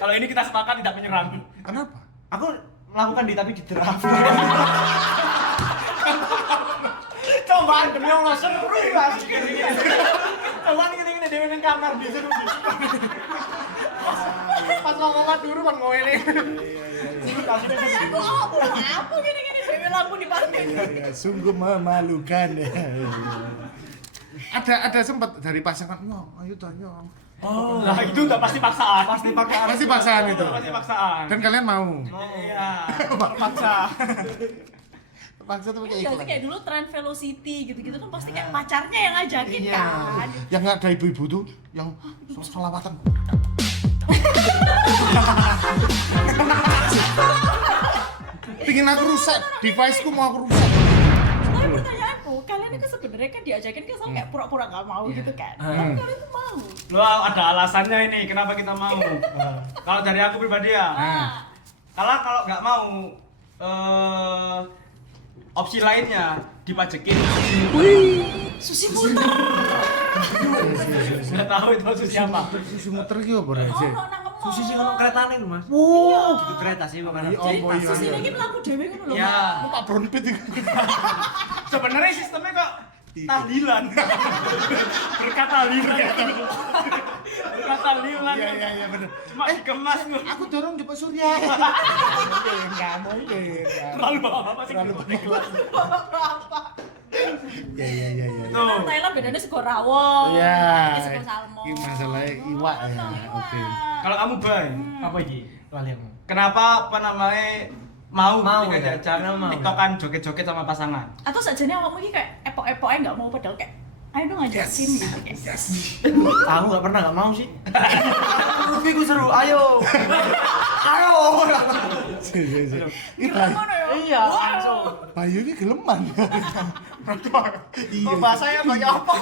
Kalau ini kita sepakat tidak menyerang. Kenapa? Aku melakukan tapi di draft. Cobaan demi Allah seru banget. Cobaan gini dewe nang kamar di seru. Pas ngomong dulu kan ngene. Aku gini-gini dewe lampu di parkir. Ya, sungguh memalukan ya. ada sempat dari pasangan, ayo tanya. Oh. Nah, itu udah pasti paksaan. Pasti paksaan itu. Pasti paksaan. Dan kalian mau? Iya. Paksa. Paksa tuh kayak Berarti iklan. kayak dulu tren Velocity gitu-gitu kan pasti kayak pacarnya yang ngajakin Iya. kan. Yang nggak ada ibu-ibu tuh, yang selawatan. Pingin aku rusak, device-ku mau aku rusak. Tapi pertanyaanku, kalian itu sebenarnya kan diajakin kan sama kayak pura-pura nggak mau gitu kan. Tapi kalian tuh mau. Loh, ada alasannya ini kenapa kita mau. Kalau dari aku pribadi ya. Kalau nggak mau opsi lainnya dipajekin. Susi muter. Nggak tahu itu susi apa. Susu muter iki apa Oh, sih? nang ngemol. Susi sih kalau keretane itu, Mas. Wow. Itu kereta sih bukan. Iya. Jadi Oh, iya, susi iya. ini melaku dewe ngono lho. Ya. Lu Pak Brown Pitt iki. Sebenarnya sistemnya kok tahlilan. Berkat tahlilan. Berkat tahlilan. Iya bener. Cuma dikemas lu. Aku dorong Jepang Surya. Enggak mungkin. Terlalu apa sih? Terlalu Iya. Tuh. Thailand bedanya sego rawon. Iya. ini sego salmon. Ini masalahnya iwak ya. Iwak. Oke. Kalau kamu Bay, Apa iki? Lali aku. kenapa apa namanya mau Mau, ketika ya? diajak Karena mau. tiktokan joget-joget sama pasangan? Atau sajane awakmu iki kayak epok-epoknya nggak mau padahal kayak ayo dong ngajakin gitu kayak. Aku nggak mau sih. Tapi gue seru, ayo. Ayo. Ini Gimana ya? Iya, langsung. Bayu ini geleman. Iya. Oh, bahasanya pakai apa?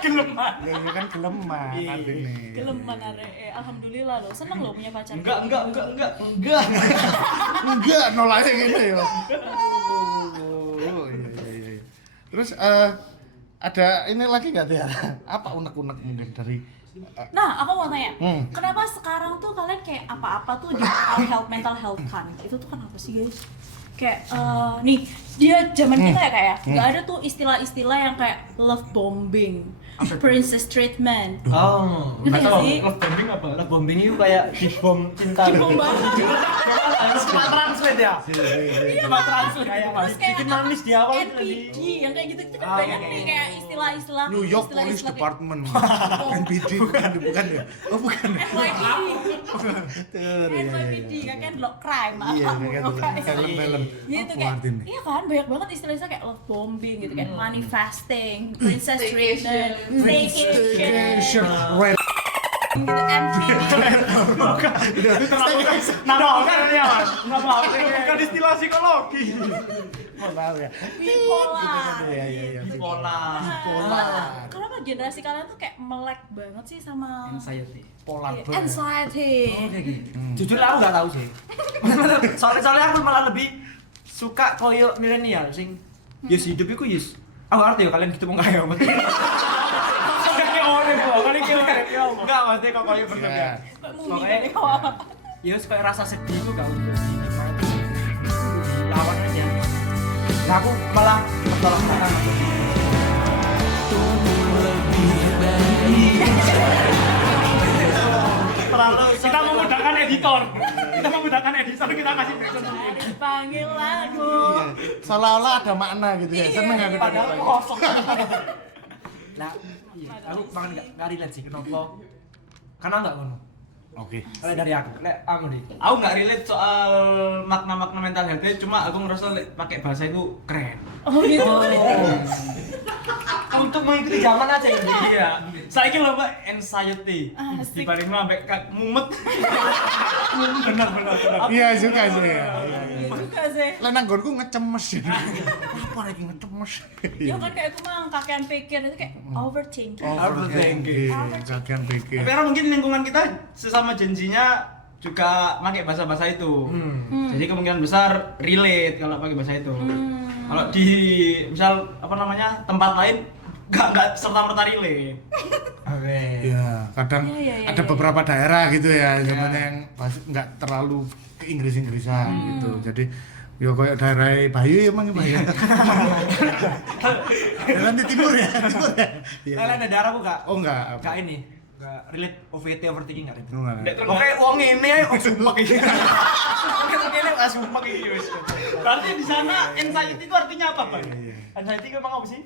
Geleman. Ya ini kan geleman Iya. artinya. Geleman arek. Alhamdulillah loh, seneng loh punya pacar. Enggak. Enggak, nolaknya gitu ya. Oh, iya. Terus ada ini lagi nggak Tiara? Apa unek-unek mungkin dari Nah, aku mau tanya, Hmm. kenapa sekarang tuh kalian kayak apa-apa tuh di mental health kan? Itu tuh kenapa sih guys? Kayak nih dia zaman kita ya kayak nggak ada tuh istilah-istilah yang kayak love bombing, princess treatment. Oh. Ngerti nggak sih? Love bombing apa? Love bombing itu kayak dibom cinta. Dibom banget. Cuma translate ya. Cuma translate kayak Terus kayak bikin manis di awal itu NPD yang kayak gitu kan Ah, banyak iya, nih iya. kayak istilah-istilah New York Police istilah-istilah kayak Department? NPD bukan ya? Oh bukan. NYPD. Iya. NYPD kan block crime Iya, kan film-film. gitu Apa kayak artinya? iya kan banyak banget istilah-istilah kayak love bombing gitu kayak manifesting, princess treatment, staycation, Red. gitu MTV. Nama kan ya, Mas. Nama bukan istilah psikologi. Mau tahu ya? Bipolar. Iya. Pola. Nah, kenapa generasi kalian tuh kayak melek banget sih sama Anxiety. Polar iya, banget. anxiety? Kayak gitu. Jujur aku nggak tahu sih. Soalnya aku malah lebih suka koyo milenial sing yes hidup iku yes. Aku ngerti ya kalian gitu mau nggak ya. Kayak orang kok, kan iki orang ya. Enggak, maksudnya kok koyo berlebihan. Kok mumi Pokoknya gitu kok. ya kayak rasa sedih itu gak usah dilawan aja. Nah aku malah pertolongan sama terlalu Kita memudahkan editor. Kita memudahkan editor, kita kasih background sendiri. Dipanggil lagu. Seolah-olah ada makna gitu ya. Seneng aku padahal tadi. kosong. Nah, aku makan nggak relate sih kenapa? Karena nggak ngono. Oke. Kalau dari aku, kamu nih. Aku nggak relate soal makna-makna mental health, cuma aku ngerasa pakai bahasa itu keren. Oh gitu. Untuk mengikuti zaman aja ini. Iya. Saya kira Mbak anxiety. Asik. Dibanding sampai mumet. Benar. Iya juga sih ya. Iya. Iya juga sih. Lah nanggonku ngecemes ya. Apa lagi ngecemes? Ya kan kayak aku mah kakean pikir itu kayak overthinking. Overthinking. Kakean pikir. Tapi karena mungkin lingkungan kita sesama jenjinya juga pakai bahasa-bahasa itu. Jadi kemungkinan besar relate kalau pakai bahasa itu. Kalau di misal apa namanya tempat lain nggak serta merta relate. Oke. Iya, kadang Iya, ada beberapa daerah gitu ya, namanya yang nggak terlalu ke Inggris-Inggrisan gitu. Jadi yo koyo daerah Bayu ya emang Bayu. Daerah di timur ya, timur ya. Iya. Kalian ada darah aku gak? Oh enggak. Gak ini. Enggak relate OVT overthinking enggak relate. Nek terus Oke, wong ngene ae kok sumpah iki. Oke, ngene kok sumpah iki wis. berarti di sana anxiety itu artinya apa, Bang? Anxiety itu emang apa sih?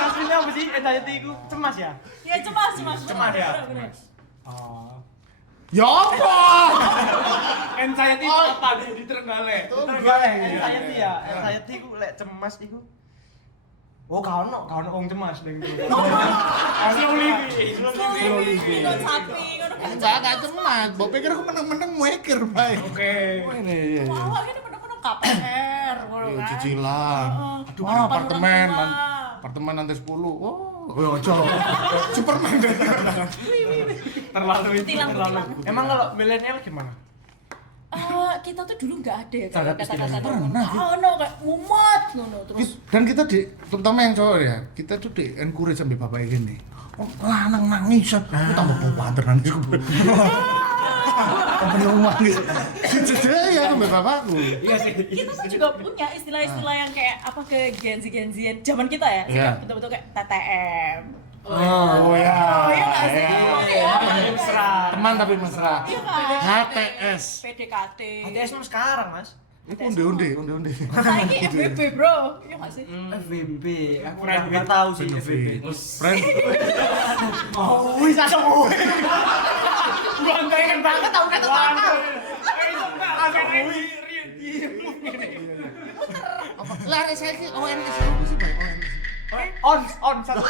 Aslinya apa sih? Anxiety itu cemas ya? Ya cemas. Cemas ya? Bener. Oh. Ya apa? Anxiety itu apa di Trenggalek? Anxiety ya. Anxiety ku lek cemas iku. Oh, kau ono wong cemas ning itu. Slow living. Minum sapi, ngono kan. Enggak cemas. Mbok pikir aku meneng-meneng mikir bae. Oke. Oh, ini. Wah, ini bener-bener KPR, ngono kan. Cicilan. Aduh, Ah, apartemen. orang tua. Apartemen lantai 10. Oh, ojo. Superman. Terlalu itu Tilang. Emang kalau milenial gimana? Kita tuh dulu nggak ada ya Terhadap kata-kata pernah. no kayak mumet ngono terus Dan kita terutama yang cowok ya, kita tuh di encourage sampai bapak gini. Oh, lanang nangis, aku tambah bapak nangis. Apa nih omah gitu? Sejujurnya ya sampai bapakku. Iya sih. kita tuh juga punya istilah-istilah yang kayak apa ke Gen-Zen zaman kita ya, Iya. kayak betul-betul kayak TTM. Oh ya. Iya nggak sih? Iya. Mesra. Teman tapi mesra. Iya kan? HTS. PDKT. HTS mah sekarang, Mas. Itu undi. Saiki FBB bro, iya nggak sih? FVB. Aku enggak tahu sih FVB. Friend. Oh, wis asem. Buang kayak banget tau kata apa. Lari saya ki ONS apa sih, Bang? ONS. On satu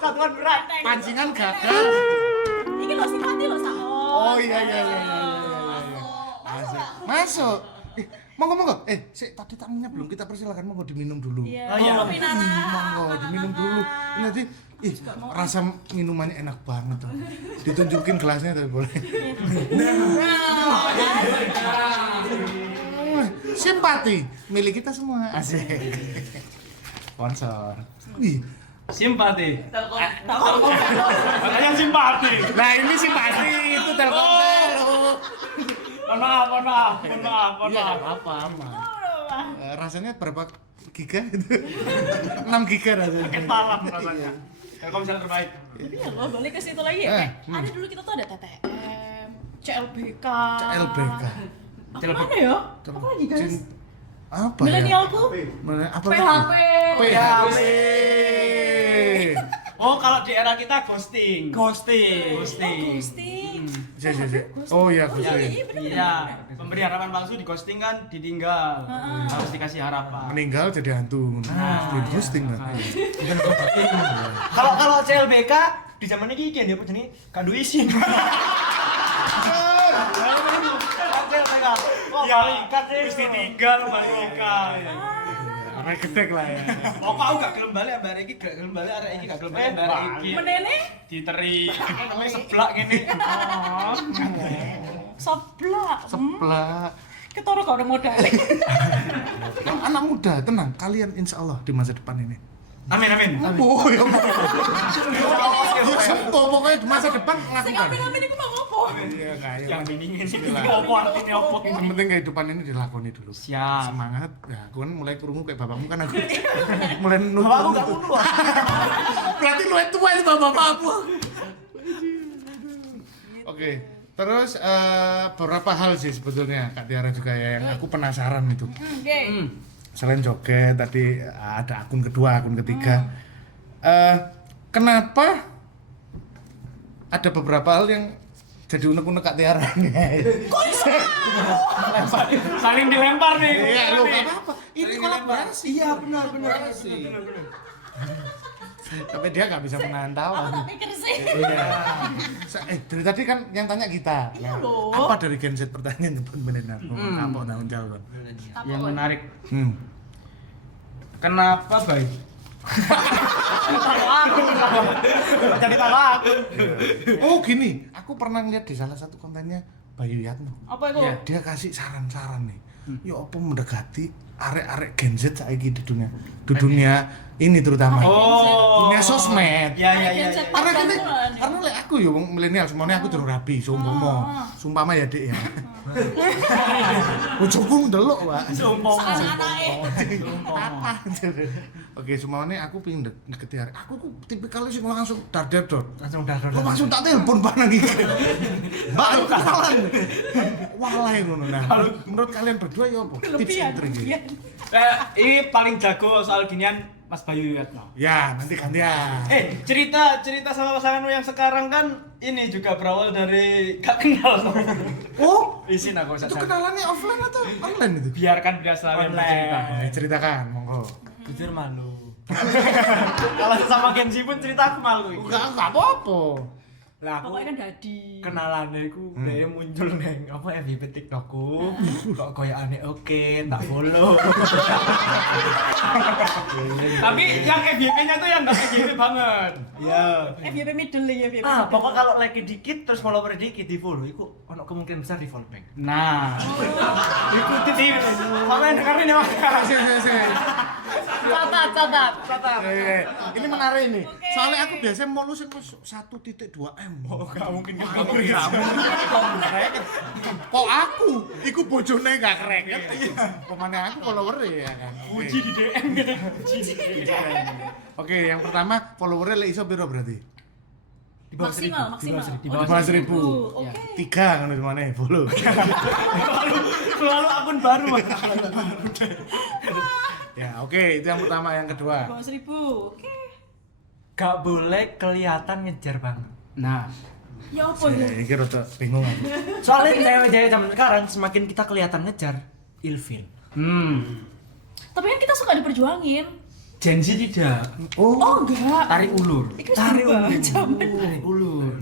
satuan berat. Pancingan gagal. Ini lo simpati lo sama. Oh iya. Masuk. Monggo. Sik tadi tamunya belum kita persilakan, monggo diminum dulu. Iya. Oh, iya. Kopi nanas. Monggo diminum dulu. Ini nanti rasa minumannya enak banget tuh. Ditunjukin gelasnya tapi boleh. Simpati milik kita semua. Asik. Sponsor. Wih. Simpati. Makanya simpati. Nah, ini simpati itu Telkomsel. Mohon maaf. Iya, apa-apa, aman. Rasanya berapa giga itu? 6 giga rasanya. Paket malam rasanya. Telkomsel terbaik. Tapi ya lo balik ke situ lagi ya. Eh, Kayak, ada dulu kita tuh ada TTM, CLBK. CLBK. Apa mana ya? Apa lagi guys? Apa ya? Milenialku. Apa PHP. PHP. Oh, kalau di era kita ghosting. Ghosting. Oh, ghosting. Oh iya, Oh, ghosting. iya bener. Iya, pemberi harapan palsu di ghosting kan ditinggal. Harus dikasih harapan. Meninggal jadi hantu. Di ghosting kan. Kalau CLBK di zaman ini iki apa jenenge? Kandu isin. CLBK. Oh, balikan deh. Terus ditinggal balikan. Arek gedek lah ya. Oh, kok aku gak gelem balik ambek arek iki, gak gelem balik arek iki, gak gelem balik ambek arek iki. Menene Diteri. Namanya seblak gini. seblak. Seblak. Ketoro kau udah modal. Anak muda, tenang. Kalian insya Allah di masa depan ini. Amin. Oh ya. Ya sempo pokoknya di masa depan Sing lakukan. amin itu mau apa? Iya kayak Yang macam dingin itu ini lah. apa artinya apa? Yang penting kehidupan ini dilakoni dulu. Siap. Semangat. Ya, aku kan mulai krungu kayak bapakmu kan aku. Mulai nuntut. Bapakku enggak mundur. Berarti lu tua itu bapak-bapakmu. Oke. Terus beberapa hal sih sebetulnya Kak Tiara juga ya yang aku penasaran itu. Oke. Selain joget tadi ada akun kedua, akun ketiga. Kenapa ada beberapa hal yang jadi unek-unek Kak Tiara? Saling dilempar nih. Iya, lu enggak apa-apa. Ini kolaborasi. Iya, benar. Tapi dia nggak bisa menahan Aku tawa. tak pikir sih. Iya. Dari tadi kan yang tanya kita. Iya loh. Apa dari Gen Z pertanyaan depan benar? Apa tahun jawab? Yang menarik. Kenapa baik? Jadi tawa aku. Oh gini, aku pernah ngeliat di salah satu kontennya Bayu Yatno. Apa itu? Iya. Dia kasih saran-saran nih. Ya apa mendekati arek-arek Gen Z saiki di dunia ini terutama. Oh. Dunia sosmed. Ya ya ya. Gen Z Karena kan pangkalan. karena lek aku yo wong milenial semuanya aku durung rapi, sumpama ya Dik ya. Bojoku ndelok, Pak. Anak-anake. Apa? Oke, semuanya aku pengen deketi arek. Aku ku tipikal sing langsung dar-dar dot. Langsung dah. Kok langsung tak telepon Pak nang iki. Mbak, aku kalah. Walai ngono nah. Menurut kalian berdua ya apa? Tips and trick iki. Ini paling jago soal ginian Mas Bayu Yatno. Ya, nanti gantian. Cerita sama pasanganmu yang sekarang kan ini juga berawal dari gak kenal. Oh, Isin aku itu kenalannya offline atau online itu? biarkan dia selalu yang bercerita. Ceritakan, monggo. Jujur malu. Kalau sama Genji pun cerita aku malu. Enggak apa-apa. Lah aku Pokoknya kan dadi. kenalannya iku dia muncul neng apa FYP TikTokku. Kok koyokane oke, tak follow. Tapi yang FYP-nya tuh yang gak FYP banget. Iya. FYP middle ya, FYP. Ah, pokok kalau like dikit terus follower dikit di follow, iku ono kemungkinan besar di follow back. Nah, ikuti tips. Sampai dengerin ya Mas. Catat. Ini menarik nih. Soalnya aku biasanya mau lu sing 1.2 M. Oh, gak mungkin Kok aku? Iku bojone gak kreket. Pemane aku follower ya kan. Uji di DM gitu. Oke, yang pertama followernya lek iso piro berarti? Di bawah Maksimal. 1000. Di bawah 1000. Oke. 3 ngono semane follow. Selalu akun baru Mas. Ya, oke, itu yang pertama, yang kedua. Bawah 1000. Oke. Gak boleh kelihatan ngejar banget. Nah, Ya apa ya? Iki rada bingung aku. Soalnya cewek-cewek zaman sekarang semakin kita kelihatan ngejar, ilfil. Tapi kan kita suka diperjuangin. Genji tidak. Oh enggak. Tarik ulur. Itu berubah zaman. Tarik ulur.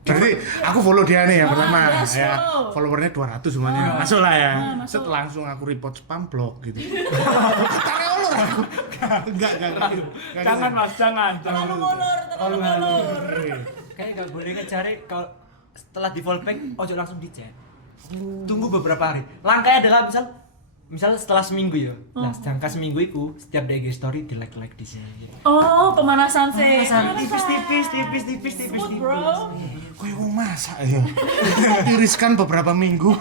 Berarti aku follow dia nih yang pertama yes, ya. follow. Followernya 200 semuanya. Masuk lah ya. Masuk. Set langsung aku report spam blog gitu. Tarik ulur aku. Enggak. Jangan Mas, jangan. Terlalu ngulur. Kayak gak boleh ngejar kalau setelah di follow back, ojo langsung di chat. Tunggu beberapa hari. Langkahnya adalah misal setelah seminggu ya. Nah, jangka seminggu itu setiap DG story di like di sini. Oh, pemanasan sih. Tipis. Smooth, bro. Kowe wong masak ya. Tiriskan beberapa minggu.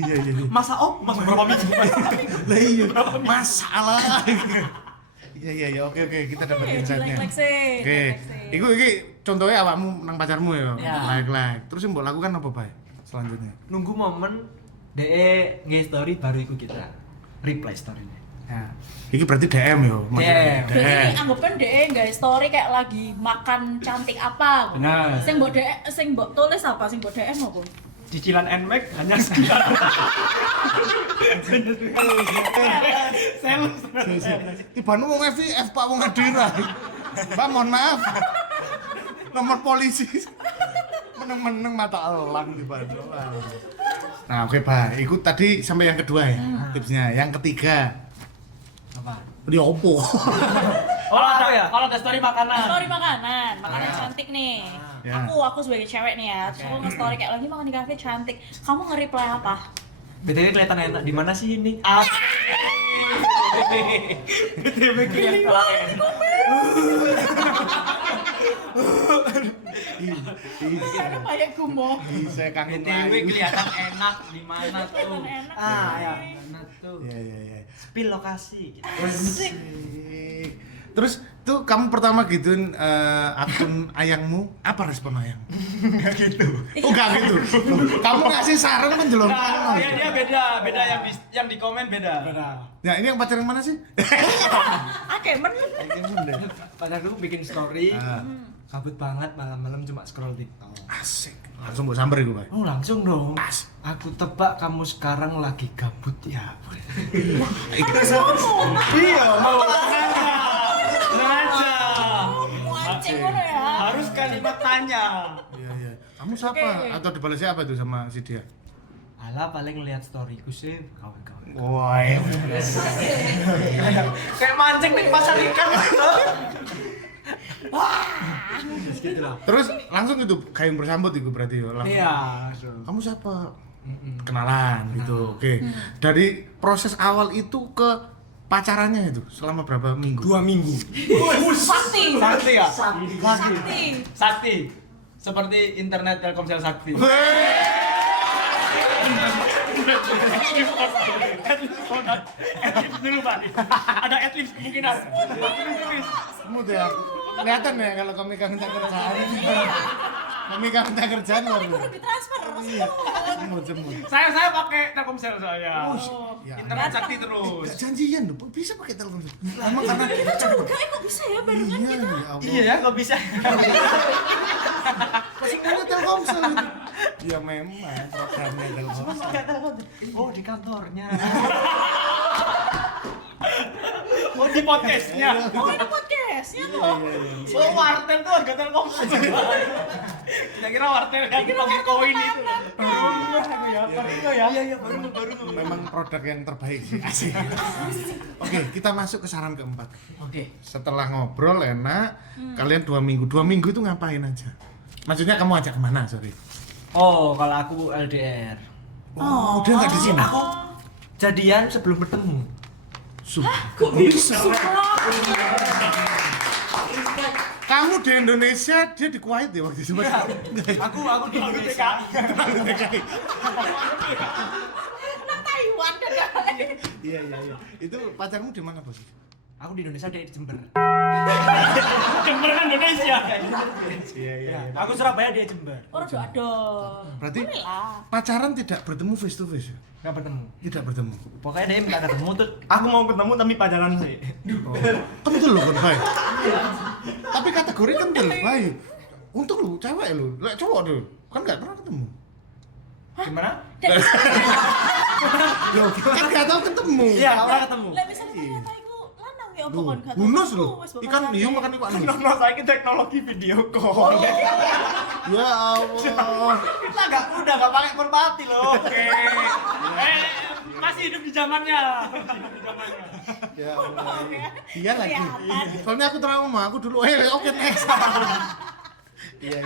Iya. Masa berapa minggu? Lah iya. Masalah. Iya, oke, kita dapat insight-nya. Like sih. Oke. Iku contohnya awakmu nang pacarmu ya. Ya. Like. Terus yang mbok lakukan apa, Pak? Selanjutnya. Nunggu momen DE nge-story baru ikut kita reply story-nya. Nah, Iki berarti DM ya, DM. Berarti ini anggapan DE nggak story kayak lagi makan cantik apa? Benar. Sing mbok tulis apa? Sing mbok DM apa? cicilan NMAX hanya sekian. Sales. Tibane wong FIF Pak wong Adira. Pak mohon maaf. Nomor polisi. Meneng-meneng mata elang tibane. Nah, oke, Pak. Ikut tadi sampai yang kedua ya, tipsnya. Yang ketiga. Apa? Dia opo? Kalau ada story makanan. Story makanan cantik nih. Ya. Aku sebagai cewek nih ya, terus aku nge-story kayak lagi makan di kafe cantik. Kamu nge-reply apa? BTW kelihatan enak di mana sih ini? BTW kelihatan. Ada kayak gumoh. Saya kangen BTW kelihatan enak di mana tuh? Enak. Ya. Mana tuh? Iya. Spill lokasi. Asik. Terus tuh kamu pertama gituin akun ayangmu, apa respon ayang? Enggak gitu. Oh, enggak gitu. Kamu ngasih saran kan jelong. Nah, dia beda yang di komen beda. Ya, ini yang pacar yang mana sih? Oke, bener. Pacarku bikin story. Kabut banget malam-malam cuma scroll TikTok. Asik. Langsung buat samper itu, Pak. Oh, langsung dong. Pas. Aku tebak kamu sekarang lagi gabut ya. Iya, mau. Sengaja. Mancing ngono ya. Harus kalimat tanya. Iya. Kamu siapa? Oke. Atau dibalasnya apa tuh sama si dia? Alah paling lihat storyku sih kawan-kawan. Wah, Kayak mancing di pasar ikan. Gitu lah. terus langsung itu kayak bersambut itu berarti ya. Langsung. Iya. Kamu siapa? Kenalan gitu. Oke. Dari proses awal itu ke pacarannya itu selama berapa minggu? 2 minggu. Sakti. Sakti ya? Sakti. Sakti. Seperti internet Telkomsel Sakti. Adlibs dulu Pak. Ada adlibs kemungkinan. Smooth ya. Kelihatan ya kalau komika minta kerjaan. Komika minta kerjaan luar Kudu biasa. ditransfer. Semut. Saya pakai Telkomsel saya. Ya. Internet Sakti terus. Janjian loh, bisa pakai Telkomsel. Emang karena Kita juga kok bisa ya barengan iya, kita. ya Allah. Iya ya, kok bisa? Masih punya Telkomsel. Ya memang programnya Telkomsel. Oh, di kantornya. Oh, di podcastnya. Oh ini podcastnya tuh. Oh, wartel tuh harga Telkomsel. Kira-kira wartel yang pakai koin itu. Iya, baru. Memang produk yang terbaik sih. Asik. Oke, kita masuk ke saran keempat. Oke. Setelah ngobrol enak, kalian 2 minggu. 2 minggu itu ngapain aja? Maksudnya kamu ajak kemana, sorry? Oh, kalau aku LDR. Oh, dia nggak di sini. Aku jadian sebelum bertemu. Kok bisa? Kamu di Indonesia, dia di Kuwait ya waktu itu. Aku di Indonesia. Nah Taiwan kan ya. Iya. Itu pacarmu di mana, Bos? Aku di Indonesia, dia di Jember. Jember kan Indonesia. Iya. Aku Surabaya, dia Jember. Orang tuh aduh. Berarti Boleh lah. pacaran tidak bertemu face to face ya? Nggak bertemu. Tidak bertemu. Pokoknya dia minta ketemu tuh. Aku mau ketemu tapi pacaran sih. Kental loh kan, baik. Tapi kategori kental, baik. Untung lu cewek lu, lek cowok lu kan nggak pernah ketemu. Gimana? Loh, kan nggak tahu ketemu. Iya, nggak pernah ketemu. Lah misalnya ternyata iku lanang ya apa Loh, kon kata. bunus lu. Wes, Ikan pokoknya. hiu makan ikan hiu. Nomor saya teknologi video call. Ya Allah. Kita udah nggak pakai merpati loh. Oke. Masih hidup di zamannya. Ya Allah. Iya lagi. Kelihatan. Soalnya aku trauma, aku dulu oke next. Iya.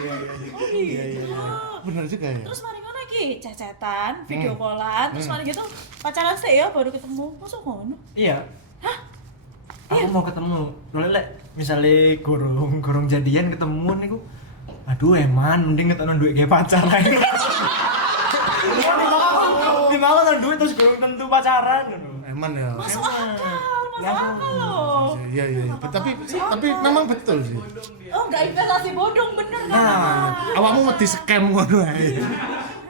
Benar juga ya. Terus mari ngono iki cecetan, video callan, terus mari gitu pacaran sih ya baru ketemu. Masuk ngono. Iya. Aku mau ketemu. Boleh lek misalnya gorong jadian ketemu niku. Aduh eman, mending ketemu duit kayak pacaran. Di malah kan duit terus gorong tentu pacaran ngono. Eman ya. Masuk akal loh. Iya. Tapi memang betul sih. Oh enggak investasi bodong bener kan? Nah, awakmu mesti scam ngono ae.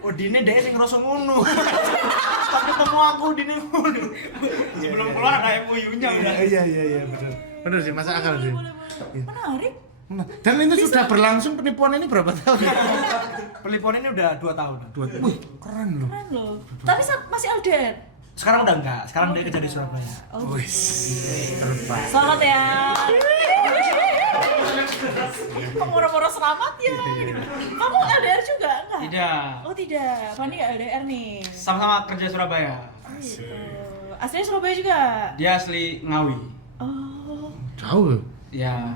Oh dine deh sing ngerasa ngono. Pas ketemu aku dine ngono. Sebelum keluar ada MOU-nya udah. Iya, benar. Benar sih, masuk akal sih. Iya. Menarik. Nah, dan ini sudah berlangsung penipuan ini berapa tahun? Pelipuan ini udah 2 tahun. 2 tahun. Wih, keren loh. Keren loh. Tapi masih LDR. Sekarang udah enggak. Sekarang dia kerja di Surabaya. Oh. Wih, terbaik. Selamat ya. Moro-moro selamat ya. Kamu LDR juga enggak? Tidak. Oh tidak. Fani nggak LDR nih. Sama-sama kerja Surabaya. Gitu. Aslinya Surabaya juga. Dia asli Ngawi. Oh. Jauh loh. Ya.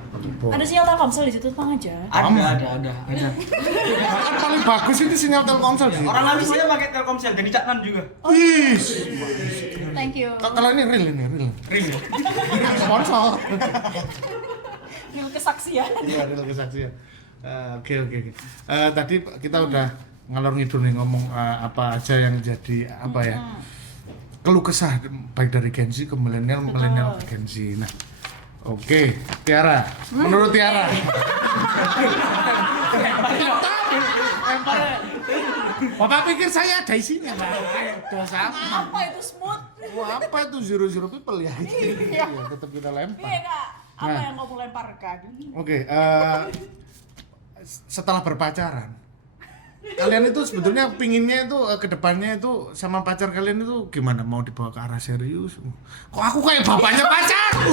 Ada sinyal Telkomsel di situ, Bang aja. Ada. Kan paling bagus itu sinyal Telkomsel sih. Orang Ngawi saya pakai Telkomsel, jadi caknan juga. Wih. Thank you. Kalau ini real. Ring ya. Sponsor. Real kesaksian. Iya, real kesaksian. Oke. Tadi kita udah ngalor ngidul nih ngomong apa aja yang jadi apa ya? Keluh kesah baik dari Gen Z ke milenial ke Gen Z. Nah, oke, Tiara. Menurut Tiara. Bapak pikir saya ada isinya, Pak. Udah sama. Apa itu smooth? Wah, apa itu zero people ya? Iya, tetap kita lempar. Iya kak. Apa Nah. yang kamu lemparkan? Oke, setelah berpacaran, kalian itu sebetulnya pinginnya itu kedepannya itu sama pacar kalian itu gimana? Mau dibawa ke arah serius? Kok aku kayak bapaknya pacarku?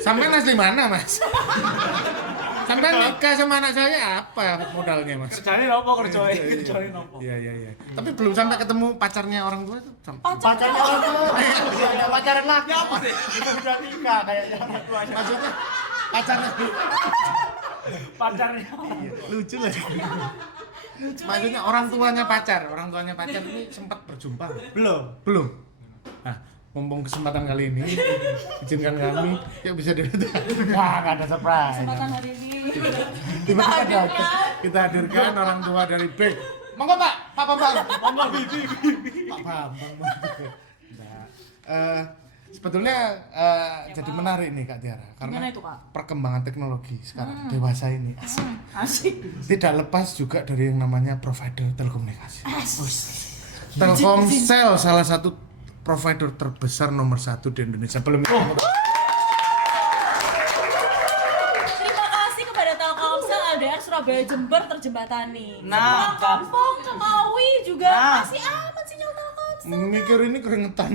Sampai asli mana, Mas? Sampai nikah sama anak saya apa modalnya, Mas? Kerjanya nopo kerjanya nopo. Iya. Tapi belum sampai ketemu pacarnya orang tua itu. Pacarnya orang tua. Pacaran lagi apa sih? Itu udah nikah kayaknya orang tuanya. Maksudnya pacarnya Pacarnya. lucu lah. Maksudnya orang tuanya pacar ini sempat berjumpa. Belum. Belum. Nah, mumpung kesempatan kali ini, izinkan kami, yuk bisa dilihat. Wah, nggak ada surprise. Kesempatan hari ini Kita kita hadirkan orang tua dari B. Monggo Pak Bambang. Pak Bambang. Nah, sebetulnya jadi menarik nih Kak Tiara karena Gimana itu, Kak? perkembangan teknologi sekarang dewasa ini Asik. tidak lepas juga dari yang namanya provider telekomunikasi. Telkomsel salah satu provider terbesar nomor 1 di Indonesia. Belum Terima kasih kepada Telkomsel LDR Surabaya Jember terjembatani. Nah, Kampung Kemawi juga Nah. masih aman sinyal Telkomsel. mikir ini keringetan.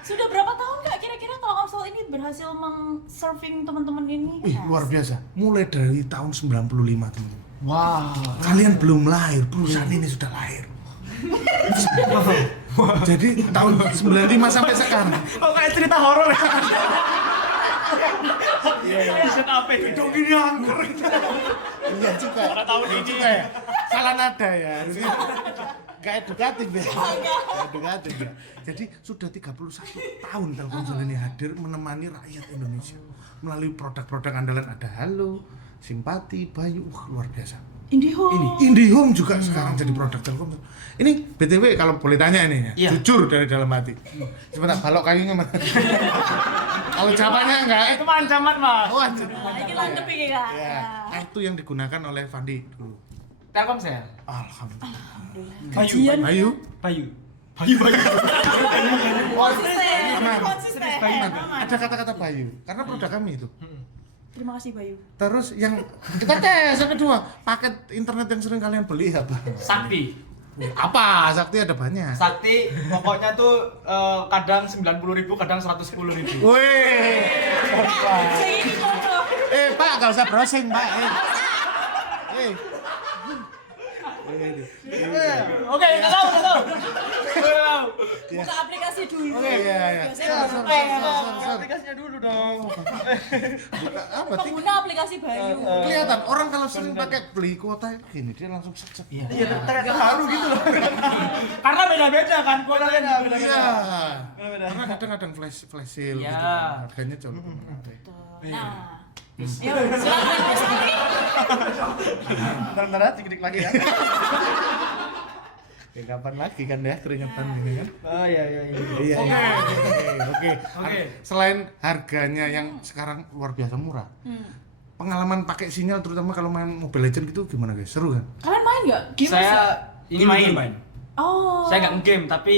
Sudah berapa tahun Kak kira-kira Telkomsel ini berhasil meng-surfing teman-teman ini? Wih, luar biasa. Mulai dari tahun 95 teman-teman. wow. Kalian belum lahir, perusahaan ini sudah lahir. Jadi tahun 95 sampai sekarang. Kok kayak cerita horor ya? Episode apa ini? Dong ini angker. Iya juga. Pada tahun Iya ini. juga ya. Salah nada ya. Harusnya gak edukatif ya. Gak edukatif ya. Jadi sudah 31 tahun Telkomsel ini hadir menemani rakyat Indonesia melalui produk-produk andalan ada Halo, Simpati, Bayu, luar biasa. IndiHome juga sekarang jadi produk Telkomsel. Ini BTW kalau boleh tanya ini ya, Iya. jujur dari dalam hati. Sebentar balok kayunya Mas. Kalau jawabannya enggak, Itu mah ancaman mas. oh anjir. Nah, ini landep ini Kak. Ya, itu yang digunakan oleh Fandi dulu. Telkomsel. Alhamdulillah. Gajian Bayu, Bayu. konsisten. Aman. Konsisten. Aman. Aman. Ada kata-kata Bayu karena produk kami itu. Terima kasih Bayu. Terus yang kita tes yang kedua, paket internet yang sering kalian beli apa? Sakti. Apa? Sakti ada banyak. Sakti pokoknya tuh kadang 90.000, kadang 110.000. Wih. Ini cocok. Pak, gak usah browsing, Pak. Oke, nggak tahu. Buka aplikasi dulu. Iya. Biasanya Sorry, buka sorry. Aplikasinya dulu dong. Apa? pengguna aplikasi Bayu. Kelihatan orang kalau sering pakai beli kuota gini dia langsung set. Iya, ternyata baru gitu loh. Karena beda-beda kan kuotanya beda-beda. Iya. Karena kadang-kadang flash sale Iya. gitu. Harganya jauh lebih menarik. Nah. Yuk, silakan Mas Ari. Bentar-bentar dikit lagi ya. Ya kapan lagi kan ya keringetan gini kan? Oh iya. Iya. Oke. Oke. Selain harganya yang sekarang luar biasa murah. Pengalaman pakai sinyal terutama kalau main Mobile Legends gitu gimana guys? Seru kan? Kalian main nggak? Game Saya bisa? ini main. Oh. Saya nggak game tapi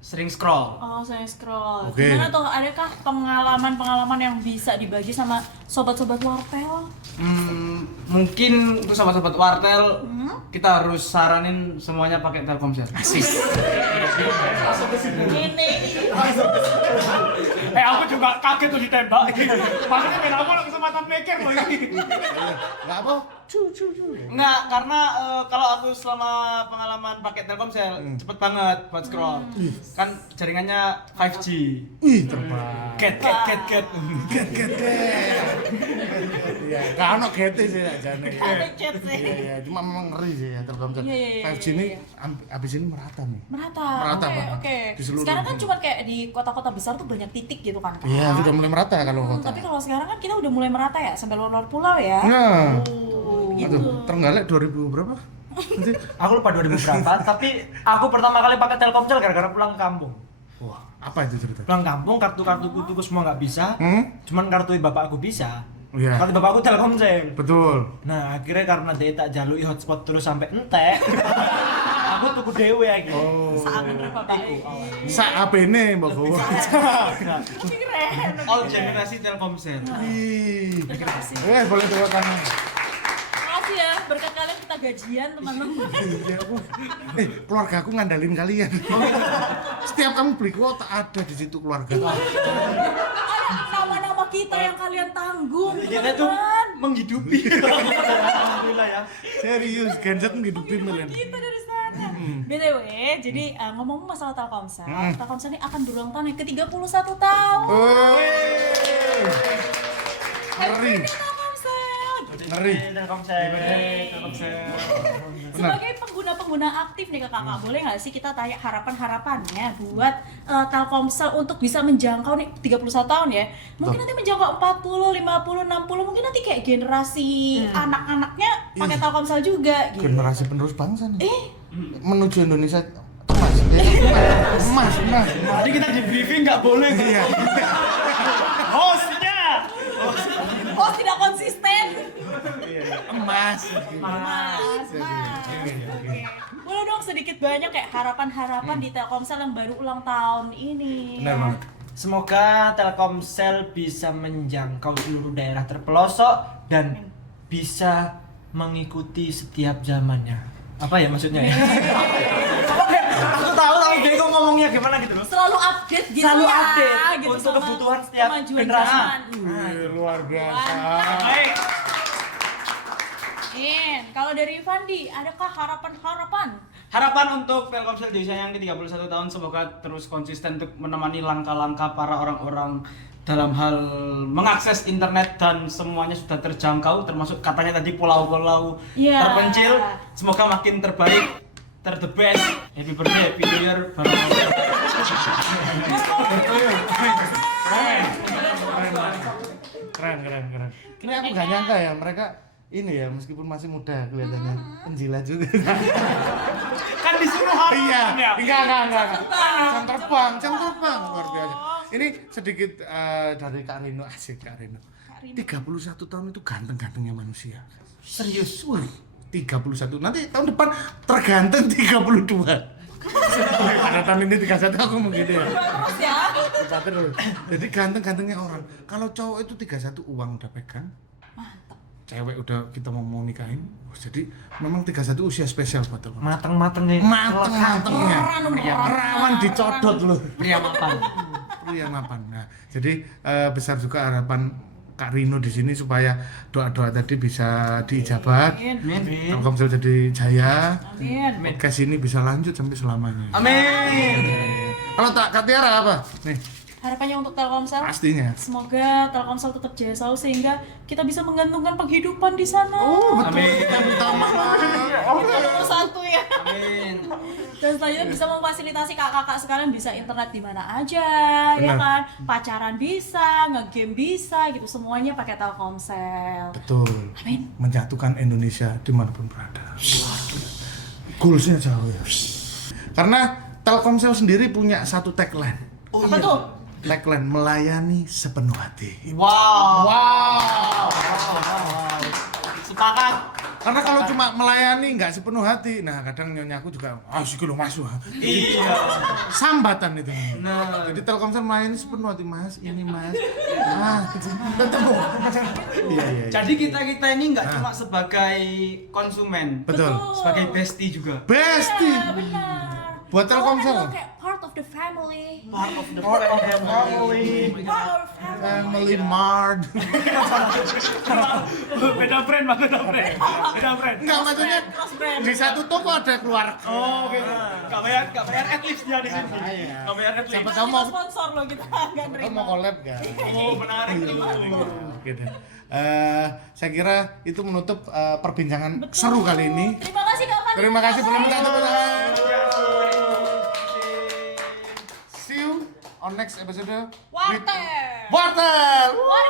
sering scroll. Oh, saya scroll. Oke. Gimana tuh? Adakah pengalaman-pengalaman yang bisa dibagi sama sobat-sobat wartel? Mungkin untuk sobat-sobat wartel kita harus saranin semuanya pakai Telkomsel. Asik. Ini. Aku juga kaget tuh ditembak. Maksudnya kan aku kesempatan mikir loh ini. Enggak apa? Cu. Enggak, karena kalau aku selama pengalaman pakai Telkomsel cepet banget buat scroll. Kan jaringannya 5G. Ih, terbang. Get. Get. Iya, kan ono gete sih ya jane. Ada chat sih. Iya, cuma memang ngeri sih ya Telkomsel. Iya. 5G ini abis ini merata nih. Merata. Merata Oke, banget. oke. Di seluruh Sekarang kan dunia. cuma kayak di kota-kota besar tuh banyak titik gitu kan. Kak? Iya, sudah mulai merata kalau kota. Tapi kalau sekarang kan kita udah mulai merata ya sampai luar pulau ya. Nah, Gitu. aduh, Trenggalek 2000 berapa? Nanti Aku lupa 2000 berapa, tapi aku pertama kali pakai Telkomsel gara-gara pulang kampung. wah, apa itu cerita? Pulang kampung, kartu-kartuku tuh semua nggak bisa. Cuman kartu bapakku bisa. Iya. Kartu bapakku Telkomsel. Betul. Nah, akhirnya karena dia tak jalui hotspot terus sampai entek. Aku tuku dewe gitu. Oh. Saat bener bapak ini. Sak HP-ne Mbak Bowo. Keren. All generasi Telkomsel. Ih. Terima kasih. Boleh tepuk tangan. Makasih ya, berkat kalian kita gajian teman-teman. Iya, keluarga aku ngandalin kalian. Setiap kamu beli kuota ada di situ keluarga. Ada nama-nama kita yang kalian tanggung, Kita tuh teman-teman. menghidupi. Alhamdulillah ya. Serius, Genset ngidupin kalian. Kita dari sana. BTW, jadi ngomong masalah Telkomsel, Telkomsel ini akan berulang tahun yang ke-31 tahun. Woi. Happy Ngeri. birthday, Telkomsel. Ngeri. Telkomsel. Sebagai pengguna-pengguna aktif nih kakak, boleh nggak sih kita tanya harapan-harapannya buat Telkomsel untuk bisa menjangkau nih 31 tahun ya, mungkin nanti menjangkau 40, 50, 60, mungkin nanti kayak generasi anak-anaknya pakai Telkomsel juga gitu. Generasi penerus bangsa nih. Menuju Indonesia emas. Tadi kita di briefing nggak boleh. Iya. Hostnya. Oh tidak konsisten. Emas. Mas. Oke. Boleh dong sedikit banyak kayak harapan-harapan di Telkomsel yang baru ulang tahun ini. Benar banget. Semoga Telkomsel bisa menjangkau seluruh daerah terpelosok dan bisa mengikuti setiap zamannya. Apa ya maksudnya ya? Aku tahu bego ngomongnya gimana gitu loh. Selalu update gitu Selalu ya, update gitu untuk sama kebutuhan setiap kemajuan generasi. zaman. Luar biasa. Baik. Kalau dari Fandi, adakah harapan-harapan? Harapan untuk Telkomsel di usia yang ke-31 tahun semoga terus konsisten untuk menemani langkah-langkah para orang-orang dalam hal mengakses internet dan semuanya sudah terjangkau termasuk katanya tadi pulau-pulau Iya. terpencil. Semoga makin terbaik, the best. Happy birthday, happy new year. Keren. Ini aku nggak nyangka ya mereka ini ya meskipun masih muda kelihatannya penjilat juga. Kan disuruh hafal Iya, ya. enggak. Jam terbang luar biasa. Ini sedikit dari Kak Rino, asik Kak Rino. 31 tahun itu ganteng-gantengnya manusia. Serius. Wih, 31. Nanti tahun depan terganteng 32. Pada tahun ini 31 aku mungkin ya. Terus ya. Terus. Jadi ganteng-gantengnya orang. Kalau cowok itu 31 uang udah pegang. Cewek udah kita mau nikahin. Jadi memang 31 usia spesial buat teman. Mateng-matengnya. Mateng-matengnya. Rawan dicodot loh. Pria mapan. Pria mapan. Nah, jadi besar juga harapan Kak Rino di sini supaya doa-doa tadi bisa diijabat. Amin. Telkomsel jadi jaya. Amin. Podcast ini bisa lanjut sampai selamanya. Amin. Kalau Kak Tiara apa? Nih, Harapannya untuk Telkomsel? pastinya. Semoga Telkomsel tetap jaya selalu sehingga kita bisa menggantungkan penghidupan di sana. Betul. Yang utama. Itu nomor satu ya. Amin. Dan selanjutnya bisa memfasilitasi kakak-kakak sekarang bisa internet di mana aja, ya Benar. kan? Pacaran bisa, nge-game bisa, gitu semuanya pakai Telkomsel. Betul. Amin. Menjatuhkan Indonesia dimanapun berada. Goalsnya jauh ya. Karena Telkomsel sendiri punya satu tagline. Apa tuh? Tagline melayani sepenuh hati. Wow. Sepakat. Karena kalau cuma melayani nggak sepenuh hati, nah kadang nyonyaku juga, sih lo masuk. Iya. Sambatan itu. Nah. Jadi Telkomsel melayani sepenuh hati, Mas. Ini Mas. Ketemu. Iya. Jadi kita ini nggak cuma sebagai konsumen, Betul. sebagai bestie juga. Bestie. Ya, benar. Buat Telkomsel. Kalau kayak part of the family. Part of the family. Part of family. Family Mart. Beda brand. Enggak, maksudnya di satu toko ada keluar. Oh, gitu. Gak bayar adlibs dia di sini. Gak bayar adlibs. Siapa Kita tahu mau sponsor loh kita nggak kamu nerima. mau collab gak? Oh, menarik tuh. Gitu. Saya kira itu menutup perbincangan seru kali ini. Terima kasih Kak Fandi. Terima kasih belum minta tepuk tangan. See you on next episode. Wartel. Wartel. Wartel.